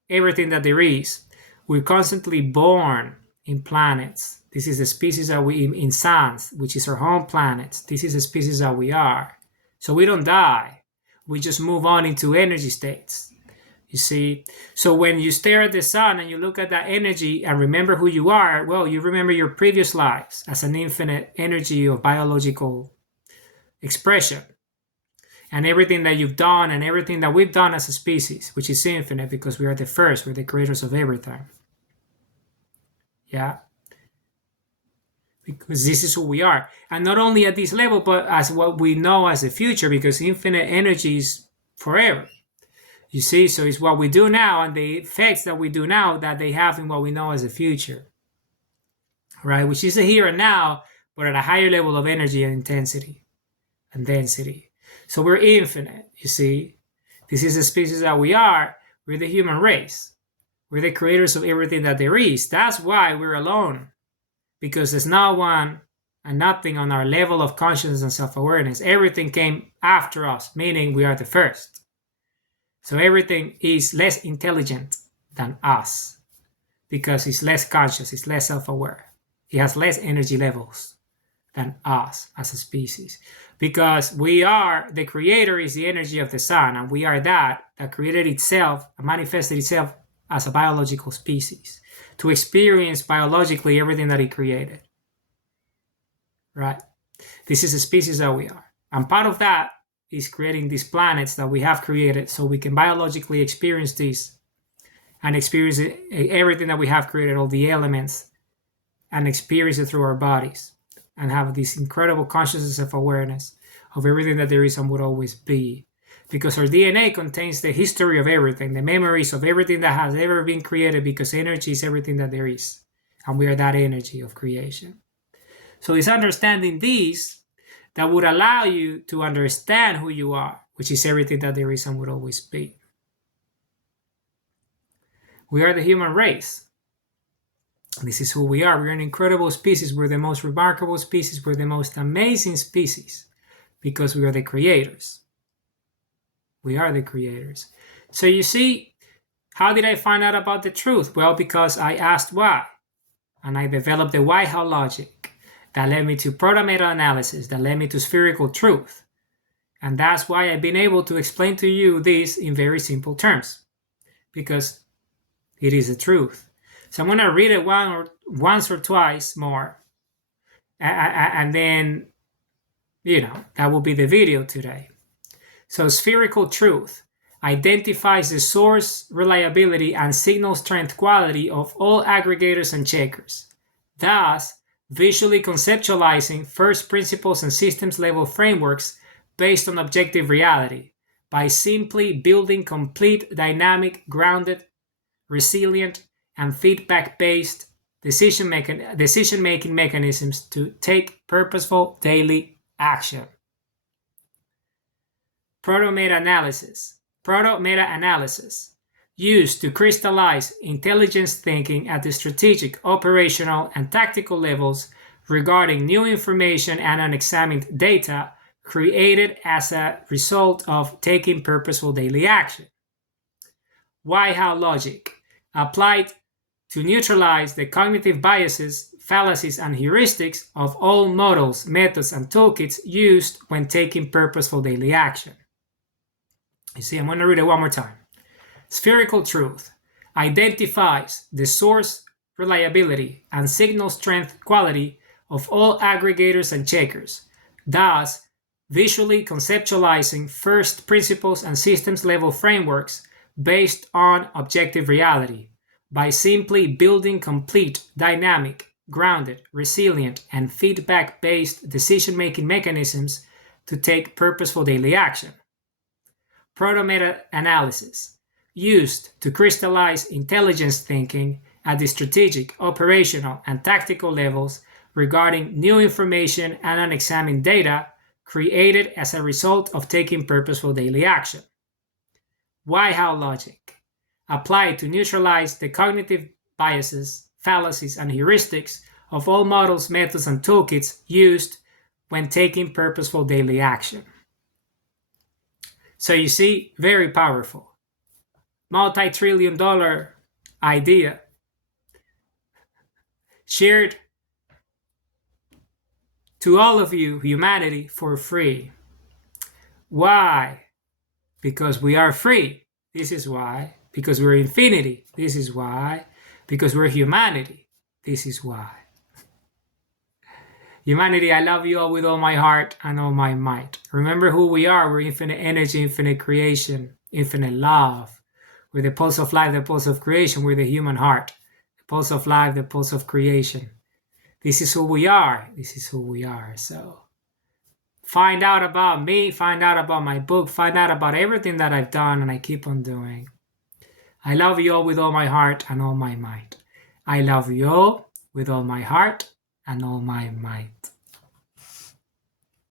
everything that there is. We're constantly born in planets. This is the species that we, in suns, which is our home planets. This is the species that we are. So we don't die. We just move on into energy states. You see? So when you stare at the sun and you look at that energy and remember who you are, well, you remember your previous lives as an infinite energy of biological expression. And everything that you've done and everything that we've done as a species, which is infinite, because we are the first, we're the creators of everything. Yeah? Because this is who we are. And not only at this level, but as what we know as the future, because infinite energy is forever. You see, so it's what we do now and the effects that we do now that they have in what we know as the future. Right? Which is the here and now, but at a higher level of energy and intensity and density. So we're infinite, you see. This is the species that we are. We're the human race. We're the creators of everything that there is. That's why we're alone. Because there's no one and nothing on our level of consciousness and self-awareness. Everything came after us, meaning we are the first. So everything is less intelligent than us, because it's less conscious, it's less self-aware. It has less energy levels than us as a species, because we are, the creator is the energy of the sun, and we are that created itself and manifested itself as a biological species to experience biologically everything that it created. Right? This is the species that we are, and part of that is creating these planets that we have created so we can biologically experience this and experience everything that we have created, all the elements, and experience it through our bodies, and have this incredible consciousness of awareness of everything that there is and would always be. Because our DNA contains the history of everything, the memories of everything that has ever been created, because energy is everything that there is. And we are that energy of creation. So it's understanding these that would allow you to understand who you are, which is everything that there is and would always be. We are the human race. This is who we are. We're an incredible species. We're the most remarkable species. We're the most amazing species, because we are the creators. We are the creators. So you see, how did I find out about the truth? Well, because I asked why. And I developed the why-how logic that led me to proto-meta analysis, that led me to spherical truth. And that's why I've been able to explain to you this in very simple terms, because it is the truth. So I'm going to read it once or twice more. And then, that will be the video today. So spherical truth identifies the source, reliability, and signal strength quality of all aggregators and checkers, thus visually conceptualizing first principles and systems level frameworks based on objective reality by simply building complete, dynamic, grounded, resilient, and feedback-based decision-making mechanisms to take purposeful daily action. Proto-meta analysis. Proto-meta analysis used to crystallize intelligence thinking at the strategic, operational, and tactical levels regarding new information and unexamined data created as a result of taking purposeful daily action. Why, how logic applied to neutralize the cognitive biases, fallacies, and heuristics of all models, methods, and toolkits used when taking purposeful daily action. You see, I'm going to read it one more time. Spherical Truth identifies the source, reliability, and signal strength quality of all aggregators and checkers, thus visually conceptualizing first principles and systems level frameworks based on objective reality by simply building complete, dynamic, grounded, resilient, and feedback-based decision-making mechanisms to take purposeful daily action. Proto-meta analysis used to crystallize intelligence thinking at the strategic, operational, and tactical levels regarding new information and unexamined data created as a result of taking purposeful daily action. Why, how logic applied to neutralize the cognitive biases, fallacies, and heuristics of all models, methods, and toolkits used when taking purposeful daily action. So you see, very powerful. Multi-trillion-dollar idea shared to all of you, humanity, for free. Why? Because we are free. This is why. Because we're infinity. This is why. Because we're humanity. This is why. Humanity, I love you all with all my heart and all my might. Remember who we are. We're infinite energy, infinite creation, infinite love. We're the pulse of life, the pulse of creation. We're the human heart, the pulse of life, the pulse of creation. This is who we are. This is who we are. So find out about me, find out about my book, find out about everything that I've done and I keep on doing. I love you all with all my heart and all my might. I love you all with all my heart and all my might.